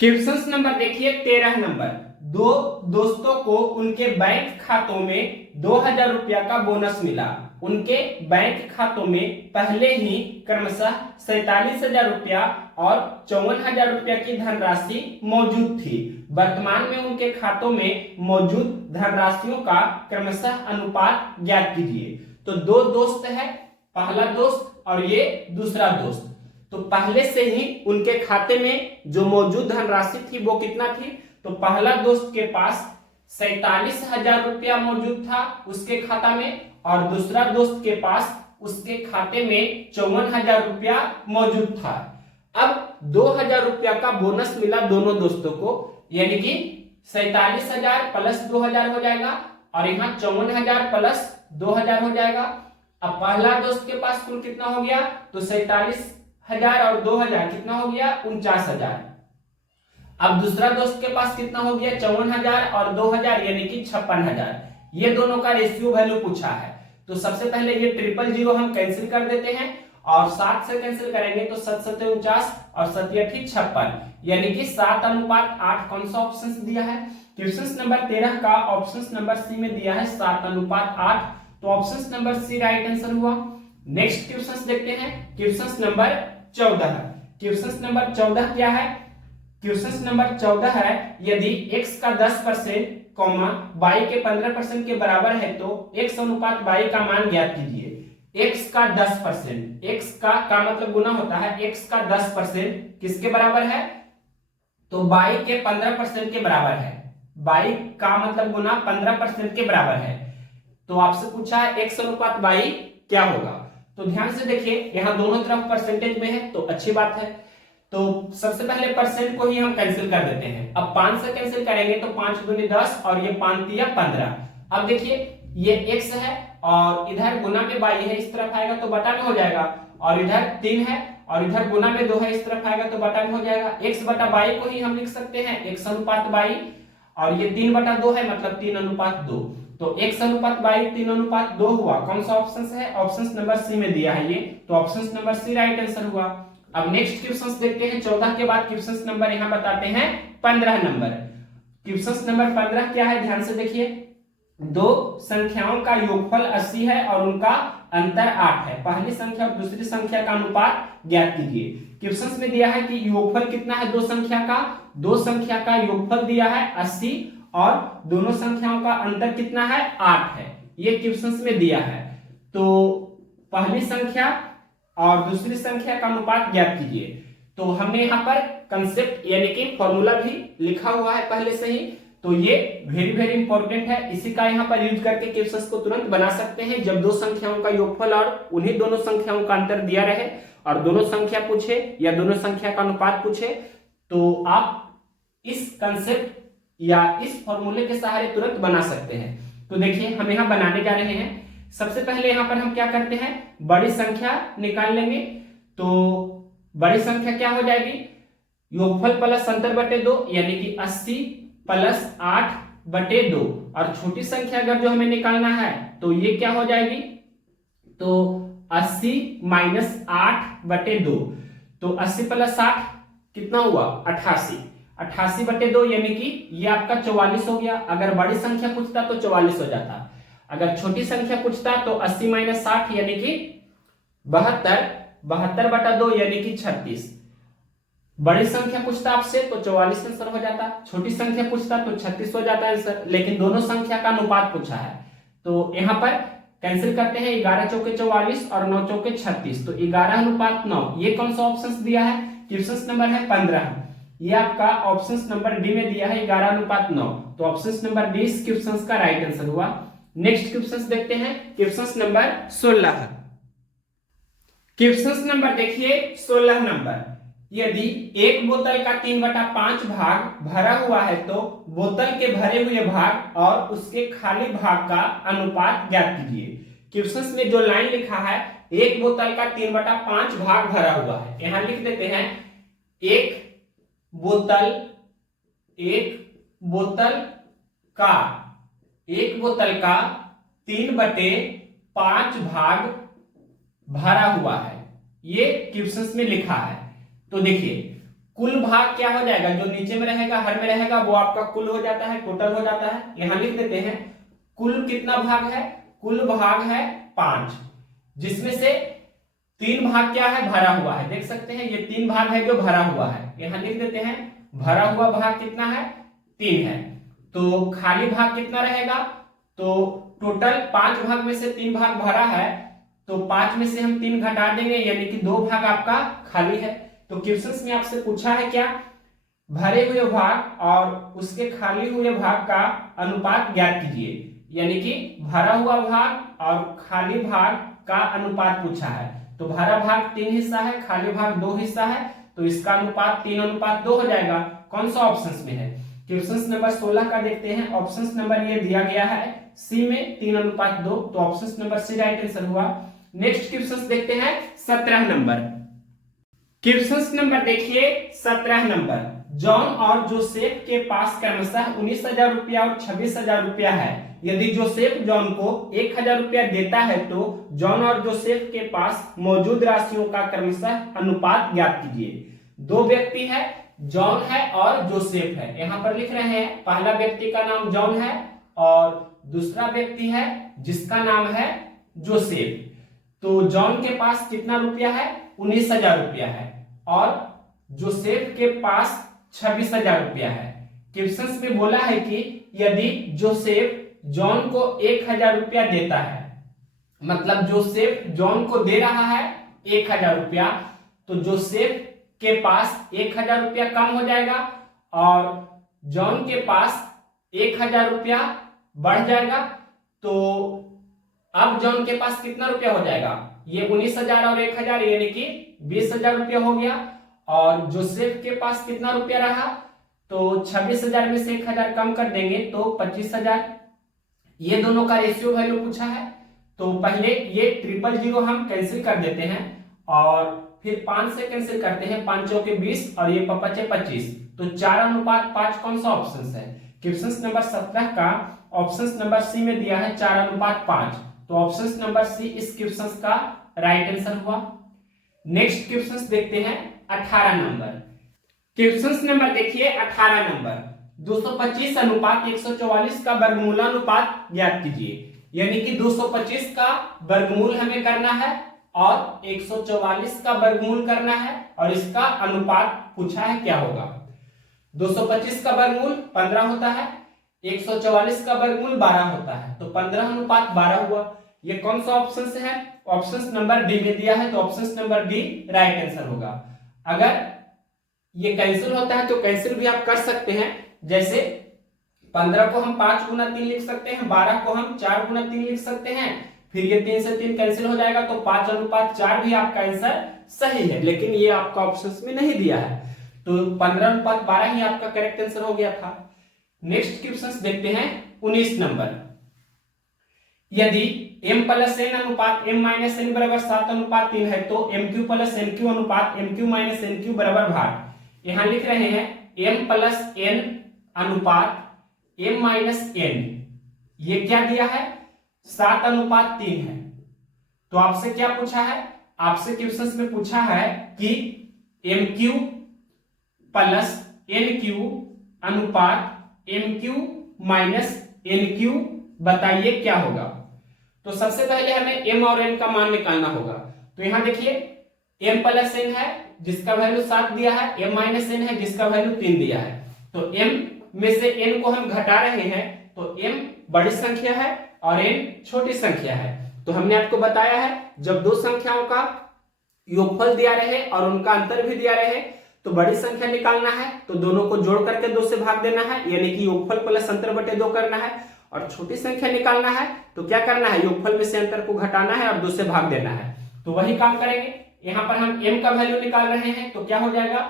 क्वेश्चन नंबर देखिए 13 नंबर, दो दोस्तों को उनके बैंक खातों में 2000 रुपया का बोनस मिला। उनके बैंक खातों में पहले ही क्रमशः 47,000 रुपया और 54,000 रुपया की धनराशि मौजूद थी। वर्तमान में उनके खातों में मौजूद धनराशियों का क्रमशः अनुपात ज्ञात कीजिए। तो दो दोस्त है, पहला दोस्त और ये दूसरा दोस्त। तो पहले से ही उनके खाते में जो मौजूद धनराशि थी वो कितना थी, तो पहला दोस्त के पास 47,000 रुपया मौजूद था उसके खाता में, और दूसरा दोस्त के पास उसके खाते में 54,000 रुपया मौजूद था। अब 2,000 रुपया का बोनस मिला दोनों दोस्तों को, यानी कि 47,000 प्लस 2,000 हो जाएगा, और यहाँ 54,000 प्लस 2,000 हो जाएगा। अब पहला दोस्त के पास कुल कितना हो गया, तो 47,000 और 2,000 कितना हो गया, 49,000। अब दूसरा दोस्त के पास कितना हो गया, 54,000 और 2,000 यानी कि 56,000। ये दोनों का रेशियो वैल्यू पूछा है। तो सबसे पहले ये 000 हम कैंसिल कर देते हैं, और 7 से कैंसिल करेंगे तो 7 7 49 और 7 8 56, यानी कि 7:8। कौन सा ऑप्शन दिया है, क्वेश्चन नंबर 13 का ऑप्शन नंबर सी में दिया है 7:8। तो option number C right answer हुआ। नेक्स्ट क्वेश्चन देखते हैं, क्वेश्चन नंबर 14। क्वेश्चन नंबर 14 क्या है? क्वेश्चन नंबर 14 है, यदि x का 10% कॉमा y के 15% के बराबर है तो x अनुपात y का मान ज्ञात कीजिए। x का 10%, x का मतलब गुना होता है, x का 10% किसके बराबर है? तो y के 15% के बराबर है। y का मतलब गुना 15% के बराबर है। तो आपसे पूछा है x अनुपात y क्या होगा? तो ध्यान से देखिए, यहां दोनों तरफ परसेंटेज में है तो अच्छी बात है। तो सबसे पहले परसेंट को ही हम कैंसिल कर देते हैं। अब 5 से कैंसिल करेंगे तो 5 दूनी 10 और ये 5 तिया 15। अब देखिए ये x है और इधर गुना में y है, इस तरफ आएगा तो बटा में हो जाएगा, और इधर 3 है और इधर गुना में 2 है, इस तरफ आएगा तो बटा में हो जाएगा। x बटा y को ही हम लिख सकते हैं x अनुपात y, और ये 3 बटा 2 है मतलब 3 अनुपात 2। तो x अनुपात y 3 अनुपात 2 हुआ। कौन सा ऑप्शन है? ऑप्शन नंबर सी में दिया है ये, तो option number C right answer हुआ। अब नेक्स्ट क्वेश्चन देखते हैं। 14 के बाद क्वेश्चन नंबर यहां बताते हैं 15 नंबर। क्वेश्चन नंबर 15 क्या है? ध्यान से देखिए, दो संख्याओं का योगफल 80 है और उनका अंतर 8 है। पहली संख्या और दूसरी संख्या का अनुपात ज्ञात कीजिए। क्वेश्चन में दिया है कि योगफल कितना है दो संख्या का? दो संख्या का योगफल दिया है 80 और दोनों संख्याओं का अंतर कितना है? 8 है। ये क्वेश्चन में दिया है। तो पहली संख्या और दूसरी संख्या का अनुपात ज्ञात कीजिए। तो हमने यहाँ पर कंसेप्ट यानी कि फॉर्मूला भी लिखा हुआ है पहले से ही, तो ये वेरी इंपॉर्टेंट है। इसी का यहाँ पर यूज करके क्वेश्चन को तुरंत बना सकते हैं। जब दो संख्याओं का योगफल और उन्हीं दोनों संख्याओं का अंतर दिया रहे और दोनों संख्या पूछे या दोनों संख्या का अनुपात पूछे, तो आप इस कंसेप्ट या इस फॉर्मूले के सहारे तुरंत बना सकते हैं। तो देखिए हम यहाँ बनाने जा रहे हैं। सबसे पहले यहाँ पर हम क्या करते हैं, बड़ी संख्या निकाल लेंगे। तो बड़ी संख्या क्या हो जाएगी? योगफल प्लस अंतर बटे 2 यानी कि 80 प्लस 8 बटे 2। और छोटी संख्या अगर जो हमें निकालना है तो ये क्या हो जाएगी? तो 80 माइनस 8 बटे 2। तो 80 प्लस 8 कितना हुआ? 88। 88 बटे 2 यानी कि ये आपका 44 हो गया। अगर बड़ी संख्या पूछता तो 44 हो जाता, अगर छोटी संख्या पूछता तो 80 माइनस 60 यानी कि 72। 72 बटा 2 यानी कि 36। बड़ी संख्या पूछता आपसे तो 44 आंसर हो जाता, छोटी संख्या पूछता तो 36 हो जाता आंसर। लेकिन दोनों संख्या का अनुपात पूछा है तो यहाँ पर कैंसिल करते हैं। 11 चौके 44 और 9 चौके 36, तो 11 अनुपात 9। ये कौन सा ऑप्शन दिया है? क्वेश्चन नंबर है 15। ये आपका ऑप्शन नंबर डी में दिया है 11 अनुपात 9। तो ऑप्शन नंबर डी इस क्वेश्चन का राइट आंसर हुआ। नेक्स्ट क्वेश्चन देखते हैं, क्वेश्चन नंबर 16। क्वेश्चन नंबर देखिए 16 नंबर, यदि एक बोतल का 3/5 भाग भरा हुआ है तो बोतल के भरे हुए भाग और उसके खाली भाग का अनुपात ज्ञात कीजिए। क्वेश्चन में जो लाइन लिखा है, एक बोतल का 3/5 भाग भरा हुआ है, यहां लिख देते हैं एक बोतल का 3/5 भाग भरा हुआ है, ये क्वेश्चन में लिखा है। तो देखिए कुल भाग क्या हो जाएगा? जो नीचे में रहेगा, हर में रहेगा, वो आपका कुल हो जाता है, टोटल हो जाता है। यहां लिख देते हैं कुल कितना भाग है? कुल भाग है 5, जिसमें से 3 भाग क्या है? भरा हुआ है। देख सकते हैं ये 3 भाग है जो भरा हुआ है। यहां लिख देते हैं भरा हुआ भाग कितना है? 3 है। तो खाली भाग कितना रहेगा? तो टोटल 5 भाग में से 3 भाग भरा है, तो 5 में से हम 3 घटा देंगे यानी कि 2 भाग आपका खाली है। तो क्वेश्चन में आपसे पूछा है क्या? भरे हुए भाग और उसके खाली हुए भाग का अनुपात ज्ञात कीजिए, यानी कि भरा हुआ भाग और खाली भाग का अनुपात पूछा है। तो भरा भाग 3 हिस्सा है, खाली भाग 2 हिस्सा है, तो इसका अनुपात 3:2 हो जाएगा। कौन सा ऑप्शन में है? क्वेश्चन नंबर 16 का देखते हैं। ऑप्शन नंबर ये दिया गया है सी में 3:2, तो option number C right answer हुआ। नेक्स्ट क्वेश्चन देखते हैं 17 नंबर। क्वेश्चन नंबर देखिए 17 नंबर, जॉन और जोसेफ के पास क्रमशः 19,000 रुपया और 26,000 रुपया है। यदि जोसेफ जॉन को 1,000 रुपया देता है तो जॉन और जोसेफ के पास मौजूद राशियों का क्रमशः अनुपात ज्ञात कीजिए। दो व्यक्ति है, जॉन है और जोसेफ है। यहां पर लिख रहे हैं पहला व्यक्ति का नाम जॉन है और दूसरा व्यक्ति है जिसका नाम है जोसेफ। तो जॉन के पास कितना रुपया है? 19,000 रुपया है और जोसेफ के पास 26,000 रुपया है। क्वेश्चन में बोला है कि यदि जोसेफ जॉन को 1,000 रुपया देता है, मतलब जोसेफ जॉन को दे रहा है 1,000 रुपया, तो जोसेफ के पास 1,000 रुपया कम हो जाएगा और जॉन के पास 1,000 रुपया बढ़ जाएगा। तो अब जॉन के पास कितना रुपया हो जाएगा? ये 19,000 और 1,000 यानी कि 20,000 रुपया हो गया। और जोसेफ के पास कितना रुपया रहा? तो 26,000 में से 1,000 कम कर देंगे तो 25,000। ये दोनों का रेशियो वैल्यू पूछा है। तो पहले ये 000 हम कैंसिल कर देते हैं और फिर 5 से कैंसिल करते हैं, 5 चौके 20 और ये 5 25। तो 4:5 कौन सा ऑप्शन है? क्वेश्चन नंबर 17 का ऑप्शन नंबर सी में दिया है 4:5। तो ऑप्शन नंबर सी इस क्वेश्चन का राइट आंसर हुआ। नेक्स्ट क्वेश्चन देखते हैं 18 नंबर। क्वेश्चन नंबर देखिए 18 नंबर, 225 अनुपात 144 का वर्गमूलानुपात ज्ञात कीजिए। यानी कि 225 का वर्गमूल हमें करना है और 144 का वर्गमूल करना है और इसका अनुपात पूछा है क्या होगा। 225 का वर्गमूल 15 होता है, 144 का वर्गमूल 12 होता है, तो 15:12 हुआ। ये कौन सा ऑप्शन से है? ऑप्शन नंबर डी में दिया है, तो option number D right answer होगा। अगर ये कैंसिल होता है तो कैंसिल भी आप कर सकते हैं, जैसे 15 को हम 5 गुना 3 लिख सकते हैं, 12 को हम 4 गुना 3 लिख सकते हैं, फिर ये 3 से 3 कैंसिल हो जाएगा, तो 5:4 भी आपका आंसर सही है। लेकिन ये आपका ऑप्शंस में नहीं दिया है, तो 15:12 ही आपका करेक्ट आंसर हो गया था। नेक्स्ट क्वेश्चन देखते हैं 19 नंबर। यदि m प्लस n अनुपात m माइनस n बराबर 7:3 है तो mq प्लस nq अनुपात mq माइनस nq बराबर भाग। यहां लिख रहे हैं m प्लस n अनुपात m माइनस n, ये क्या दिया है? 7:3 है। तो आपसे क्या पूछा है? आपसे क्वेश्चन में पूछा है कि mq प्लस nq अनुपात mq माइनस nq बताइए क्या होगा। तो सबसे पहले हमें m और n का मान निकालना होगा। तो यहां देखिए m प्लस n है जिसका वैल्यू 7 दिया है, m माइनस n है जिसका वैल्यू 3 दिया है। तो m में से n को हम घटा रहे हैं, तो m बड़ी संख्या है और n छोटी संख्या है। तो हमने आपको बताया है जब दो संख्याओं का योगफल दिया रहे और उनका अंतर भी दिया रहे तो बड़ी संख्या निकालना है, तो दोनों को जोड़ करके 2 से भाग देना है, यानी कि योगफल प्लस अंतर बटे 2 करना है। और छोटी संख्या निकालना है तो क्या करना है? योगफल में से अंतर को घटाना है और 2 से भाग देना है। तो वही काम करेंगे। यहां पर हम m का वैल्यू निकाल रहे हैं, तो क्या हो जाएगा?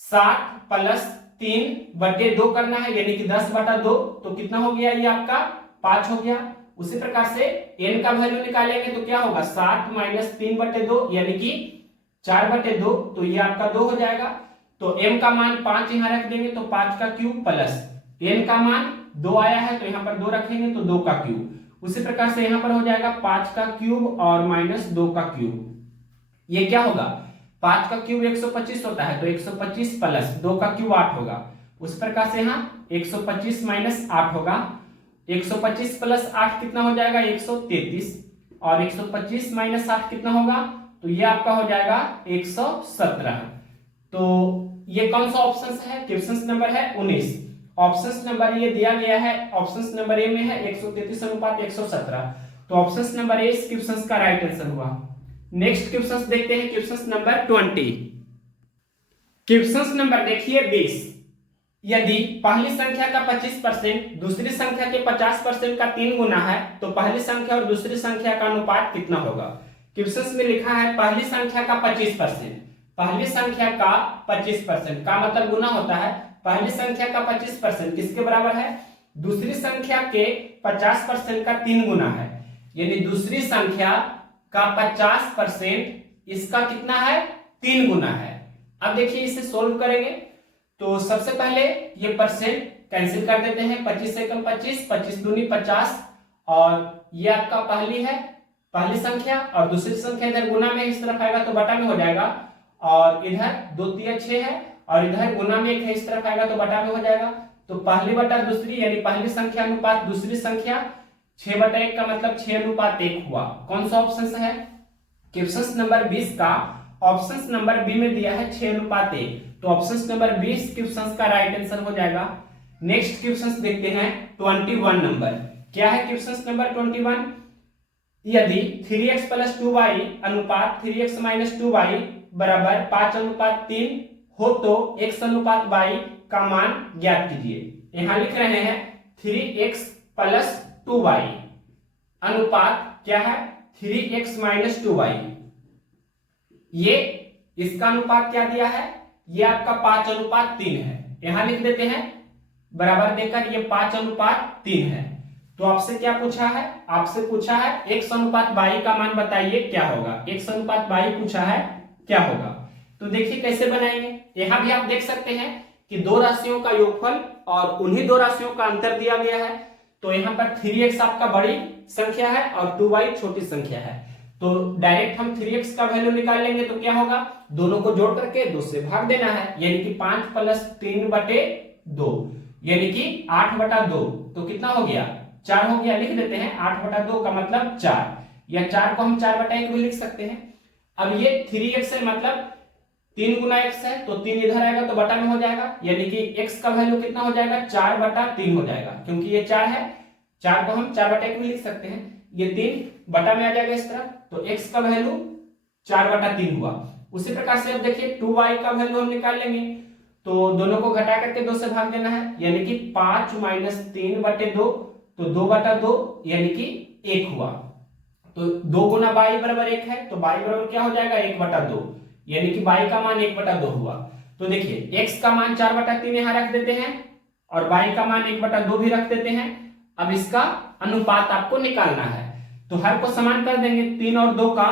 7 प्लस 3 बटे 2 करना है, यानी कि 10/2। तो कितना हो गया? ये आपका 5 हो गया। उसी प्रकार से n का वैल्यू निकालेंगे तो क्या होगा? 7 माइनस 3/2 यानी कि 4/2, तो ये आपका 2 हो जाएगा। तो m का मान 5 यहां रख देंगे, तो 5 का क्यूब प्लस n का मान 2 आया है तो यहाँ पर 2 रखेंगे तो 2 का क्यूब। उसी प्रकार से यहाँ पर हो जाएगा 5 का क्यूब और माइनस 2 का क्यूब। ये क्या होगा? 5 का क्यूब 125 होता है, तो 125 प्लस 2 का क्यूब 8 होगा। उस प्रकार से यहाँ 125 माइनस 8 होगा। 125 प्लस 8 कितना हो जाएगा? 133, और 125 माइनस 8 कितना होगा? तो ये आपका हो जाएगा 117। तो ये कौन सा ऑप्शन है? क्वेश्चन नंबर है 19। ऑप्शन नंबर ये दिया गया है, ऑप्शन नंबर ए में है 133 अनुपात 117। तो ऑप्शन नंबर ए इस क्वेश्चन का राइट आंसर हुआ। नेक्स्ट क्वेश्चन देखते हैं, क्वेश्चन नंबर 20। क्वेश्चन नंबर देखिए 20। यदि पहली संख्या का 25% दूसरी संख्या के 50% का 3 गुना है तो पहली संख्या और दूसरी संख्या का अनुपात कितना होगा। क्वेश्चन में लिखा है पहली संख्या का 25%, पहली संख्या का 25% का मतलब गुना होता है। पहली संख्या का 25% किसके बराबर है? दूसरी संख्या के 50% का 3 गुना है, यानी दूसरी संख्या का 50% इसका कितना है? 3 गुना है। अब देखिए इसे सोल्व करेंगे तो सबसे पहले ये परसेंट कैंसिल कर देते हैं। 25 से कम 25, 25 दूनी 50, और ये आपका पहली है, पहली संख्या, और दूसरी संख्या इधर गुना में इस तरफ आएगा तो बटा में हो जाएगा, और इधर 2 3 6 है और इधर गुना में 1 है इस तरफ आएगा तो बटा में हो जाएगा। तो पहली बटा दूसरी यानी पहली संख्या अनुपात दूसरी संख्या, 6/1 का मतलब 6:1 हुआ। कौन सा ऑप्शन है? क्वेश्चन नंबर 20 का ऑप्शन नंबर बी में दिया है 6:1, तो ऑप्शन नंबर 20 क्वेश्चन का राइट आंसर हो जाएगा। नेक्स्ट क्वेश्चन देखते हैं 21 नंबर। क्या है क्वेश्चन नंबर 21? यदि 3x + 2y अनुपात 3x - 2y बराबर 5:3 हो तो x अनुपात y का मान ज्ञात कीजिए। यहां लिख रहे हैं 3x + 2y अनुपात क्या है? 3x - 2y। ये इसका अनुपात क्या दिया है? ये आपका 5:3 है। यहां लिख देते हैं बराबर देकर, ये 5:3 है। तो आपसे क्या पूछा है? आपसे पूछा है x अनुपात y का मान बताइए क्या होगा। x अनुपात y पूछा है क्या होगा। तो देखिए कैसे बनाएंगे। यहां भी आप देख सकते हैं कि दो राशियों का योगफल और उन्हीं दो राशियों का अंतर दिया गया है। तो यहाँ पर 3x आपका बड़ी संख्या है और 2y छोटी संख्या है, तो डायरेक्ट हम 3x का वैल्यू निकाल लेंगे। तो क्या होगा? दोनों को जोड़ करके 2 से भाग देना है, यानी कि 5 + 3/2 यानी कि 8/2। तो कितना हो गया? 4 हो गया। लिख देते हैं 8/2 का मतलब 4, या 4 को हम 4/1 भी लिख सकते हैं। अब ये 3x है मतलब 3 गुना x है, तो 3 इधर आएगा तो बटा में हो जाएगा, यानी कि x का वैल्यू कितना हो जाएगा? 4/3 हो जाएगा, क्योंकि ये 4 है। 4 को हम 4/1 भी लिख सकते हैं। ये 3 बटा में आ जाएगा इस तरह, तो x का वैल्यू 4/3 हुआ। उसी प्रकार से अब देखिए 2y का वैल्यू हम निकाल लेंगे, तो दोनों को घटा करके 2 से भाग देना है, यानी कि 5 - 3/2, तो 2/2 यानी कि 1 हुआ। तो 2 गुना y बराबर 1 है, तो y बराबर क्या हो जाएगा? 1/2, यानी कि y का मान 1/2 हुआ। तो देखिए x का मान 4/3 यहां रख देते हैं और y का मान 1/2 भी रख देते हैं। अब इसका अनुपात आपको निकालना है, तो हर को समान कर देंगे। 3 और 2 का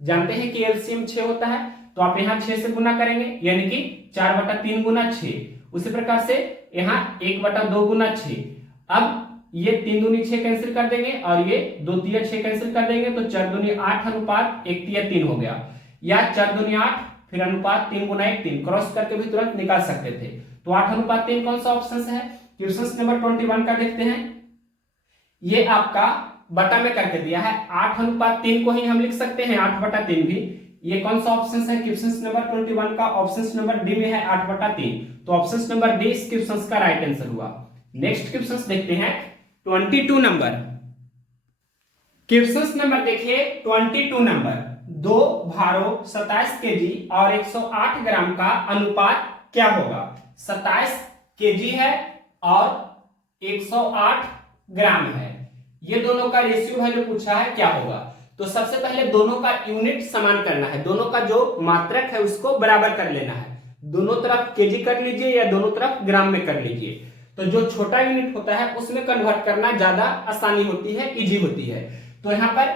जानते हैं कि एलसीएम 6 होता है, तो आप यहाँ 6 से गुना करेंगे, यानी कि 4/3 गुना 6। उसी प्रकार से यहाँ 1/2 गुना 6। अब ये 3 दूनी 6 कैंसिल कर देंगे और ये 2 तिया 6 कैंसिल कर देंगे, तो 4 दूनी 8 अनुपात 1 तिया 3 हो गया, या 4 दूनी 8 फिर अनुपात 3 गुना 1 3, क्रॉस करके भी तुरंत निकाल सकते थे। तो 8:3 कौन सा ऑप्शन है? क्वेश्चन नंबर 21 का देखते हैं। ये आपका बटा में करके दिया है, 8:3 को ही हम लिख सकते हैं 8/3 भी। ये कौन सा ऑप्शन है? क्वेश्चन नंबर 21 का ऑप्शन नंबर डी में है 8/3, तो ऑप्शन नंबर डी इस क्वेश्चन का राइट आंसर हुआ। नेक्स्ट क्वेश्चन देखते हैं 22 नंबर। क्वेश्चन नंबर देखिए 22 नंबर। 2 भारों 27 केजी और 108 ग्राम का अनुपात क्या होगा? 27 केजी है और 108 ग्राम है, ये दोनों का रेशियो वैल्यू पूछा है क्या होगा। तो सबसे पहले दोनों का यूनिट समान करना है, दोनों का जो मात्रक है उसको बराबर कर लेना है। दोनों तरफ केजी कर लीजिए या दोनों तरफ ग्राम में कर लीजिए। तो जो छोटा यूनिट होता है उसमें कन्वर्ट करना ज्यादा आसानी होती है, इजी होती है। तो यहाँ पर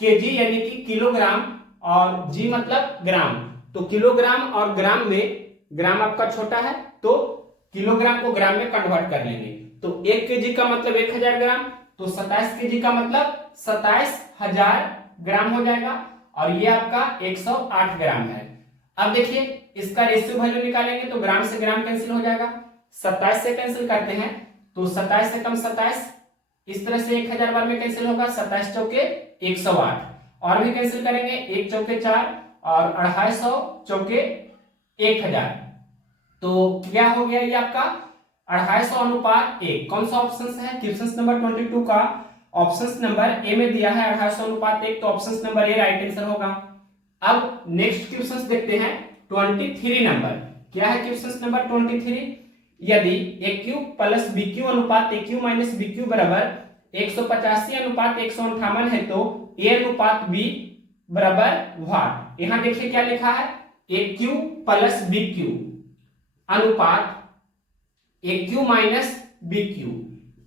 केजी यानी कि किलोग्राम और जी मतलब ग्राम, तो किलोग्राम और ग्राम में ग्राम आपका छोटा है तो किलोग्राम को ग्राम में कन्वर्ट कर लेंगे। तो 1 केजी का मतलब 1000 ग्राम, तो 27 केजी का मतलब 27,000 ग्राम हो जाएगा, और ये आपका 108 ग्राम है। अब देखिए इसका रेशियो वैल्यू निकालेंगे, तो ग्राम से ग्राम कैंसिल हो जाएगा, 27 से कैंसिल करते हैं तो 27 से कम 27, इस तरह से 1000 बार में कैंसिल होगा, 27 चौके 108, और भी कैंसिल करेंगे 1 चौके 4 और 250 चौके 1000, तो क्या हो गया ये आपका 250 अनुपात 1। कौन सा ऑप्शन है? क्वेश्चन नंबर 22 का ऑप्शन नंबर ए में दिया है 250 अनुपात 1, तो option number A right answer होगा। अब नेक्स्ट क्वेश्चन देखते हैं 23 नंबर। क्या है क्वेश्चन नंबर 23? यदि AQ + BQ अनुपात AQ - BQ बराबर 185 अनुपात 158 है, तो A अनुपात B बराबर व्हाट? यहां देखिए क्या लिखा है, AQ + BQ अनुपात AQ - BQ,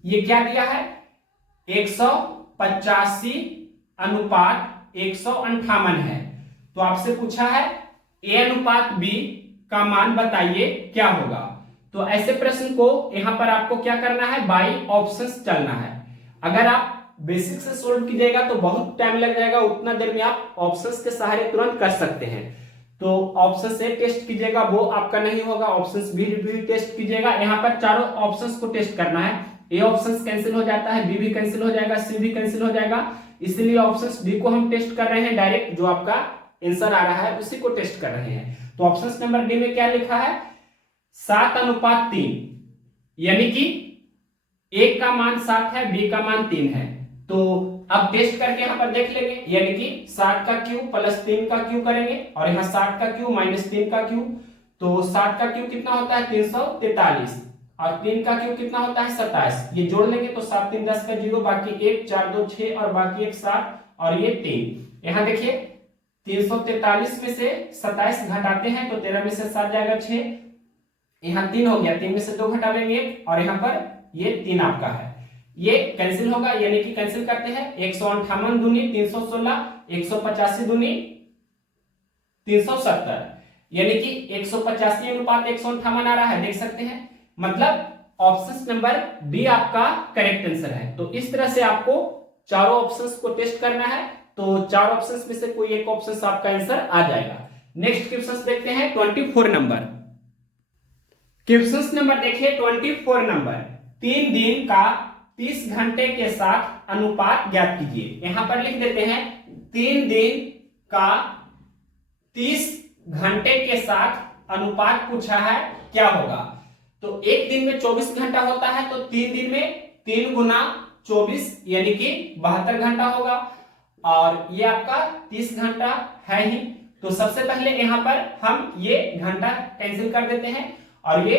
ये क्या दिया है 185 अनुपात 158 है। तो आपसे पूछा है A अनुपात B का मान बताइए क्या होगा। तो ऐसे प्रश्न को यहां पर आपको क्या करना है, बाई ऑप्शंस चलना है। अगर आप बेसिक से सोल्व कीजिएगा तो बहुत टाइम लग जाएगा, उतना देर में आप ऑप्शंस के सहारे तुरंत कर सकते हैं। तो ऑप्शन से टेस्ट कीजिएगा, वो आपका नहीं होगा, ऑप्शन बी भी टेस्ट कीजिएगा। यहाँ पर चारों ऑप्शंस को टेस्ट करना है। ए ऑप्शन कैंसिल हो जाता है, बी भी कैंसिल हो जाएगा, सी भी कैंसिल हो जाएगा, इसलिए ऑप्शन डी को हम टेस्ट कर रहे हैं। डायरेक्ट जो आपका आंसर आ रहा है उसी को टेस्ट कर रहे हैं। तो ऑप्शन नंबर डी में क्या लिखा है, 7:3, यानी कि एक का मान 7 है, बी का मान 3 है। तो अब टेस्ट करके यहाँ पर देख लेंगे, यानी कि 7 का क्यूब प्लस 3 का क्यूब करेंगे, और यहाँ 7 का क्यूब माइनस 3 का क्यूब, तो 7 का क्यूब कितना होता है 343, और 3 का क्यूब कितना होता है 27। ये जोड़ लेंगे तो 7 3 10 का 0, बाकी 1 4 2 6 और बाकी 1 7 और ये 3। यहाँ देखिए 343 में से 27 घटाते हैं तो 13 में से 7 जाएगा 6, यहाँ 3 हो गया, 3 में से 2 घटावेंगे 1, और यहाँ पर ये 3 आपका है, ये कैंसिल होगा, यानी कि कैंसिल करते हैं। 158 दूनी 316, 185 दूनी 370, यानी कि 185 अनुपात 158 आ रहा है, देख सकते हैं। मतलब ऑप्शन नंबर बी आपका करेक्ट आंसर है। तो इस तरह से आपको चारों ऑप्शंस को टेस्ट करना है, तो चार ऑप्शंस में से कोई एक ऑप्शन आपका आंसर आ जाएगा। नेक्स्ट क्वेश्चन देखते हैं 24 नंबर। क्वेश्चन नंबर देखिए 24 नंबर, 3 दिन का 30 घंटे के साथ अनुपात ज्ञात कीजिए। यहां पर लिख देते हैं 3 दिन का 30 घंटे के साथ अनुपात पूछा है, क्या होगा। तो एक दिन में 24 घंटा होता है, तो 3 दिन में 3 गुना 24 यानी कि 72 घंटा होगा, और ये आपका 30 घंटा है ही। तो सबसे पहले यहां पर हम ये घंटा कैंसिल कर देते हैं, और ये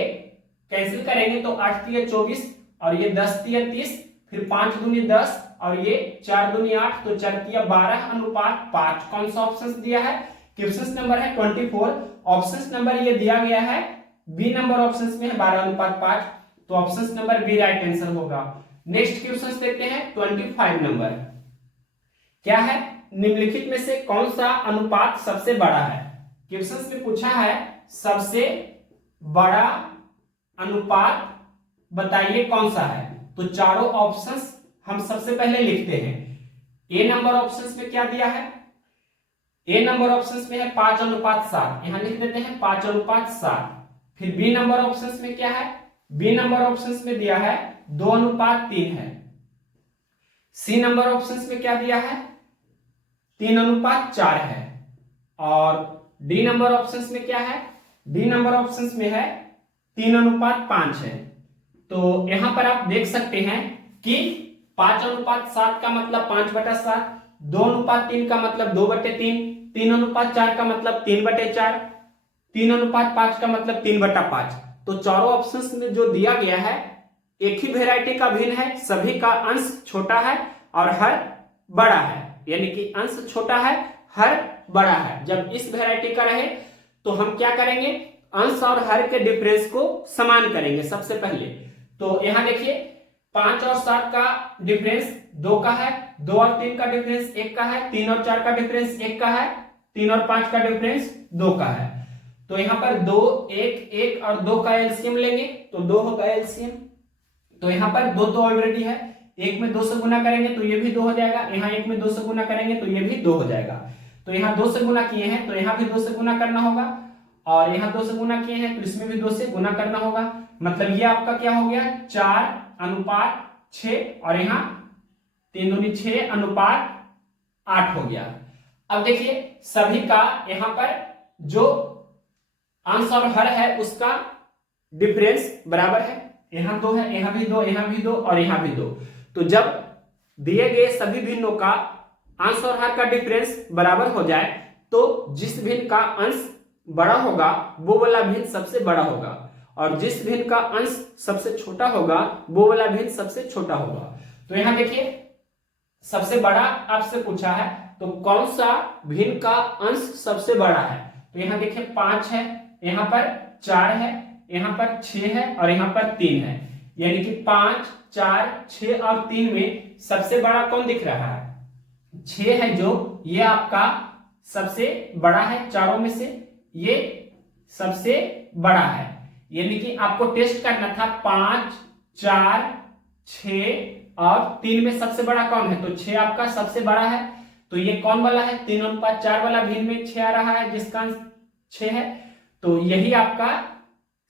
कैंसिल करेंगे तो 8 तिया 24 और ये 10 तिया 30, फिर 5 दूनी 10 और ये 4 दूनी 8, तो 4 तिया 12 अनुपात 5। कौन सा ऑप्शन दिया है, क्वेश्चन नंबर है 24, ऑप्शन नंबर ये दिया गया है बी नंबर ऑप्शन में है 12 अनुपात 5, तो option number B right answer होगा। नेक्स्ट क्वेश्चन देखते हैं 25 नंबर, क्या है, निम्नलिखित में से कौन सा अनुपात सबसे बड़ा है। क्वेश्चन में पूछा है सबसे बड़ा अनुपात बताइए कौन सा है। तो चारों ऑप्शंस हम सबसे पहले लिखते हैं। ए नंबर ऑप्शंस में क्या दिया है, ए नंबर ऑप्शंस में है 5:7, यहां लिख देते हैं 5:7। फिर बी नंबर ऑप्शंस में क्या है, बी नंबर ऑप्शंस में दिया है 2:3 है। सी नंबर ऑप्शंस में क्या दिया है 3:4 है, और डी नंबर ऑप्शंस में क्या है, डी नंबर ऑप्शंस में है 3:5 है। तो यहां पर आप देख सकते हैं कि 5:7 का मतलब 5/7, 2:3 का मतलब 2/3, 3:4 का मतलब 3/4, 3:5 का मतलब 3/5। तो चारों ऑप्शंस में जो दिया गया है एक ही वेराइटी का भिन्न है, सभी का अंश छोटा है और हर बड़ा है, यानी कि अंश छोटा है हर बड़ा है। जब इस वेराइटी का रहे तो हम क्या करेंगे, अंश और हर के डिफरेंस को समान करेंगे सबसे पहले। तो यहां देखिए 5 और 7 का डिफरेंस 2 का है, 2 और 3 का डिफरेंस 1 का है, 3 और 4 का डिफरेंस 1 का है, 3 और 5 का डिफरेंस 2 का है। तो यहां पर 2 1 1 और 2 का एलसीएम लेंगे तो 2 होगा एलसीएम। तो यहां पर 2 तो ऑलरेडी है, 1 में 2 से गुना करेंगे तो ये भी 2 हो जाएगा, यहाँ 1 में 2 से गुना करेंगे तो ये भी 2 हो जाएगा। तो यहाँ 2 से गुना किए हैं तो यहाँ भी 2 से गुना करना होगा, और यहाँ 2 से गुना किए हैं तो इसमें भी 2 से गुना करना होगा। मतलब ये आपका क्या हो गया 4:6, और यहाँ 3 दूनी 6:8 हो गया। अब देखिए सभी का यहाँ पर जो अंश और हर है उसका डिफरेंस बराबर है, यहाँ 2 है, यहाँ भी 2, यहाँ भी 2 और यहाँ भी 2। तो जब दिए गए सभी भिन्नों का अंश और हर का डिफरेंस बराबर हो जाए तो जिस भिन्न का अंश बड़ा होगा वो वाला भिन्न सबसे बड़ा होगा, और जिस भिन्न का अंश सबसे छोटा होगा वो वाला भिन्न सबसे छोटा होगा। तो यहाँ देखिए सबसे बड़ा आपसे पूछा है, तो कौन सा भिन्न का अंश सबसे बड़ा है। तो यहाँ देखिए 5 है, यहाँ पर 4 है, यहाँ पर 6 है और यहाँ पर 3 है, यानी कि 5 4 6 और 3 में सबसे बड़ा कौन दिख रहा है, 6 है, जो ये आपका सबसे बड़ा है चारों में से, ये सबसे बड़ा है। यानी कि आपको टेस्ट करना था 5 4 6 और 3 में सबसे बड़ा कौन है, तो 6 आपका सबसे बड़ा है। तो ये कौन वाला है 3:4 वाला भिन्न में 6 आ रहा है, जिसका 6 है, तो यही आपका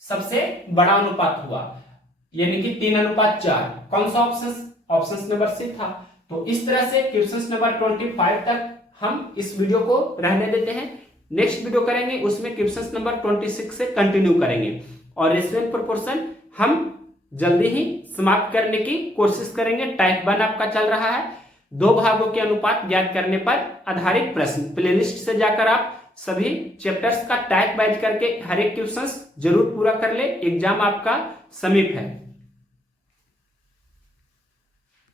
सबसे बड़ा अनुपात हुआ, यानी कि 3:4। कौन सा ऑप्शन नंबर सी था। तो इस तरह से क्वेश्चन नंबर 25 तक हम इस वीडियो को रहने देते हैं। नेक्स्ट वीडियो करेंगे उसमें क्वेश्चन नंबर 26 से कंटिन्यू करेंगे, और रेशियो प्रोपोर्शन हम जल्दी ही समाप्त करने की कोशिश करेंगे। टाइप 1 आपका चल रहा है, 2 भागों के अनुपात ज्ञात करने पर आधारित प्रश्न। प्लेलिस्ट से जाकर आप सभी चैप्टर्स का टाइप वाइज करके हर एक क्वेश्चन जरूर पूरा कर ले, एग्जाम आपका समीप है।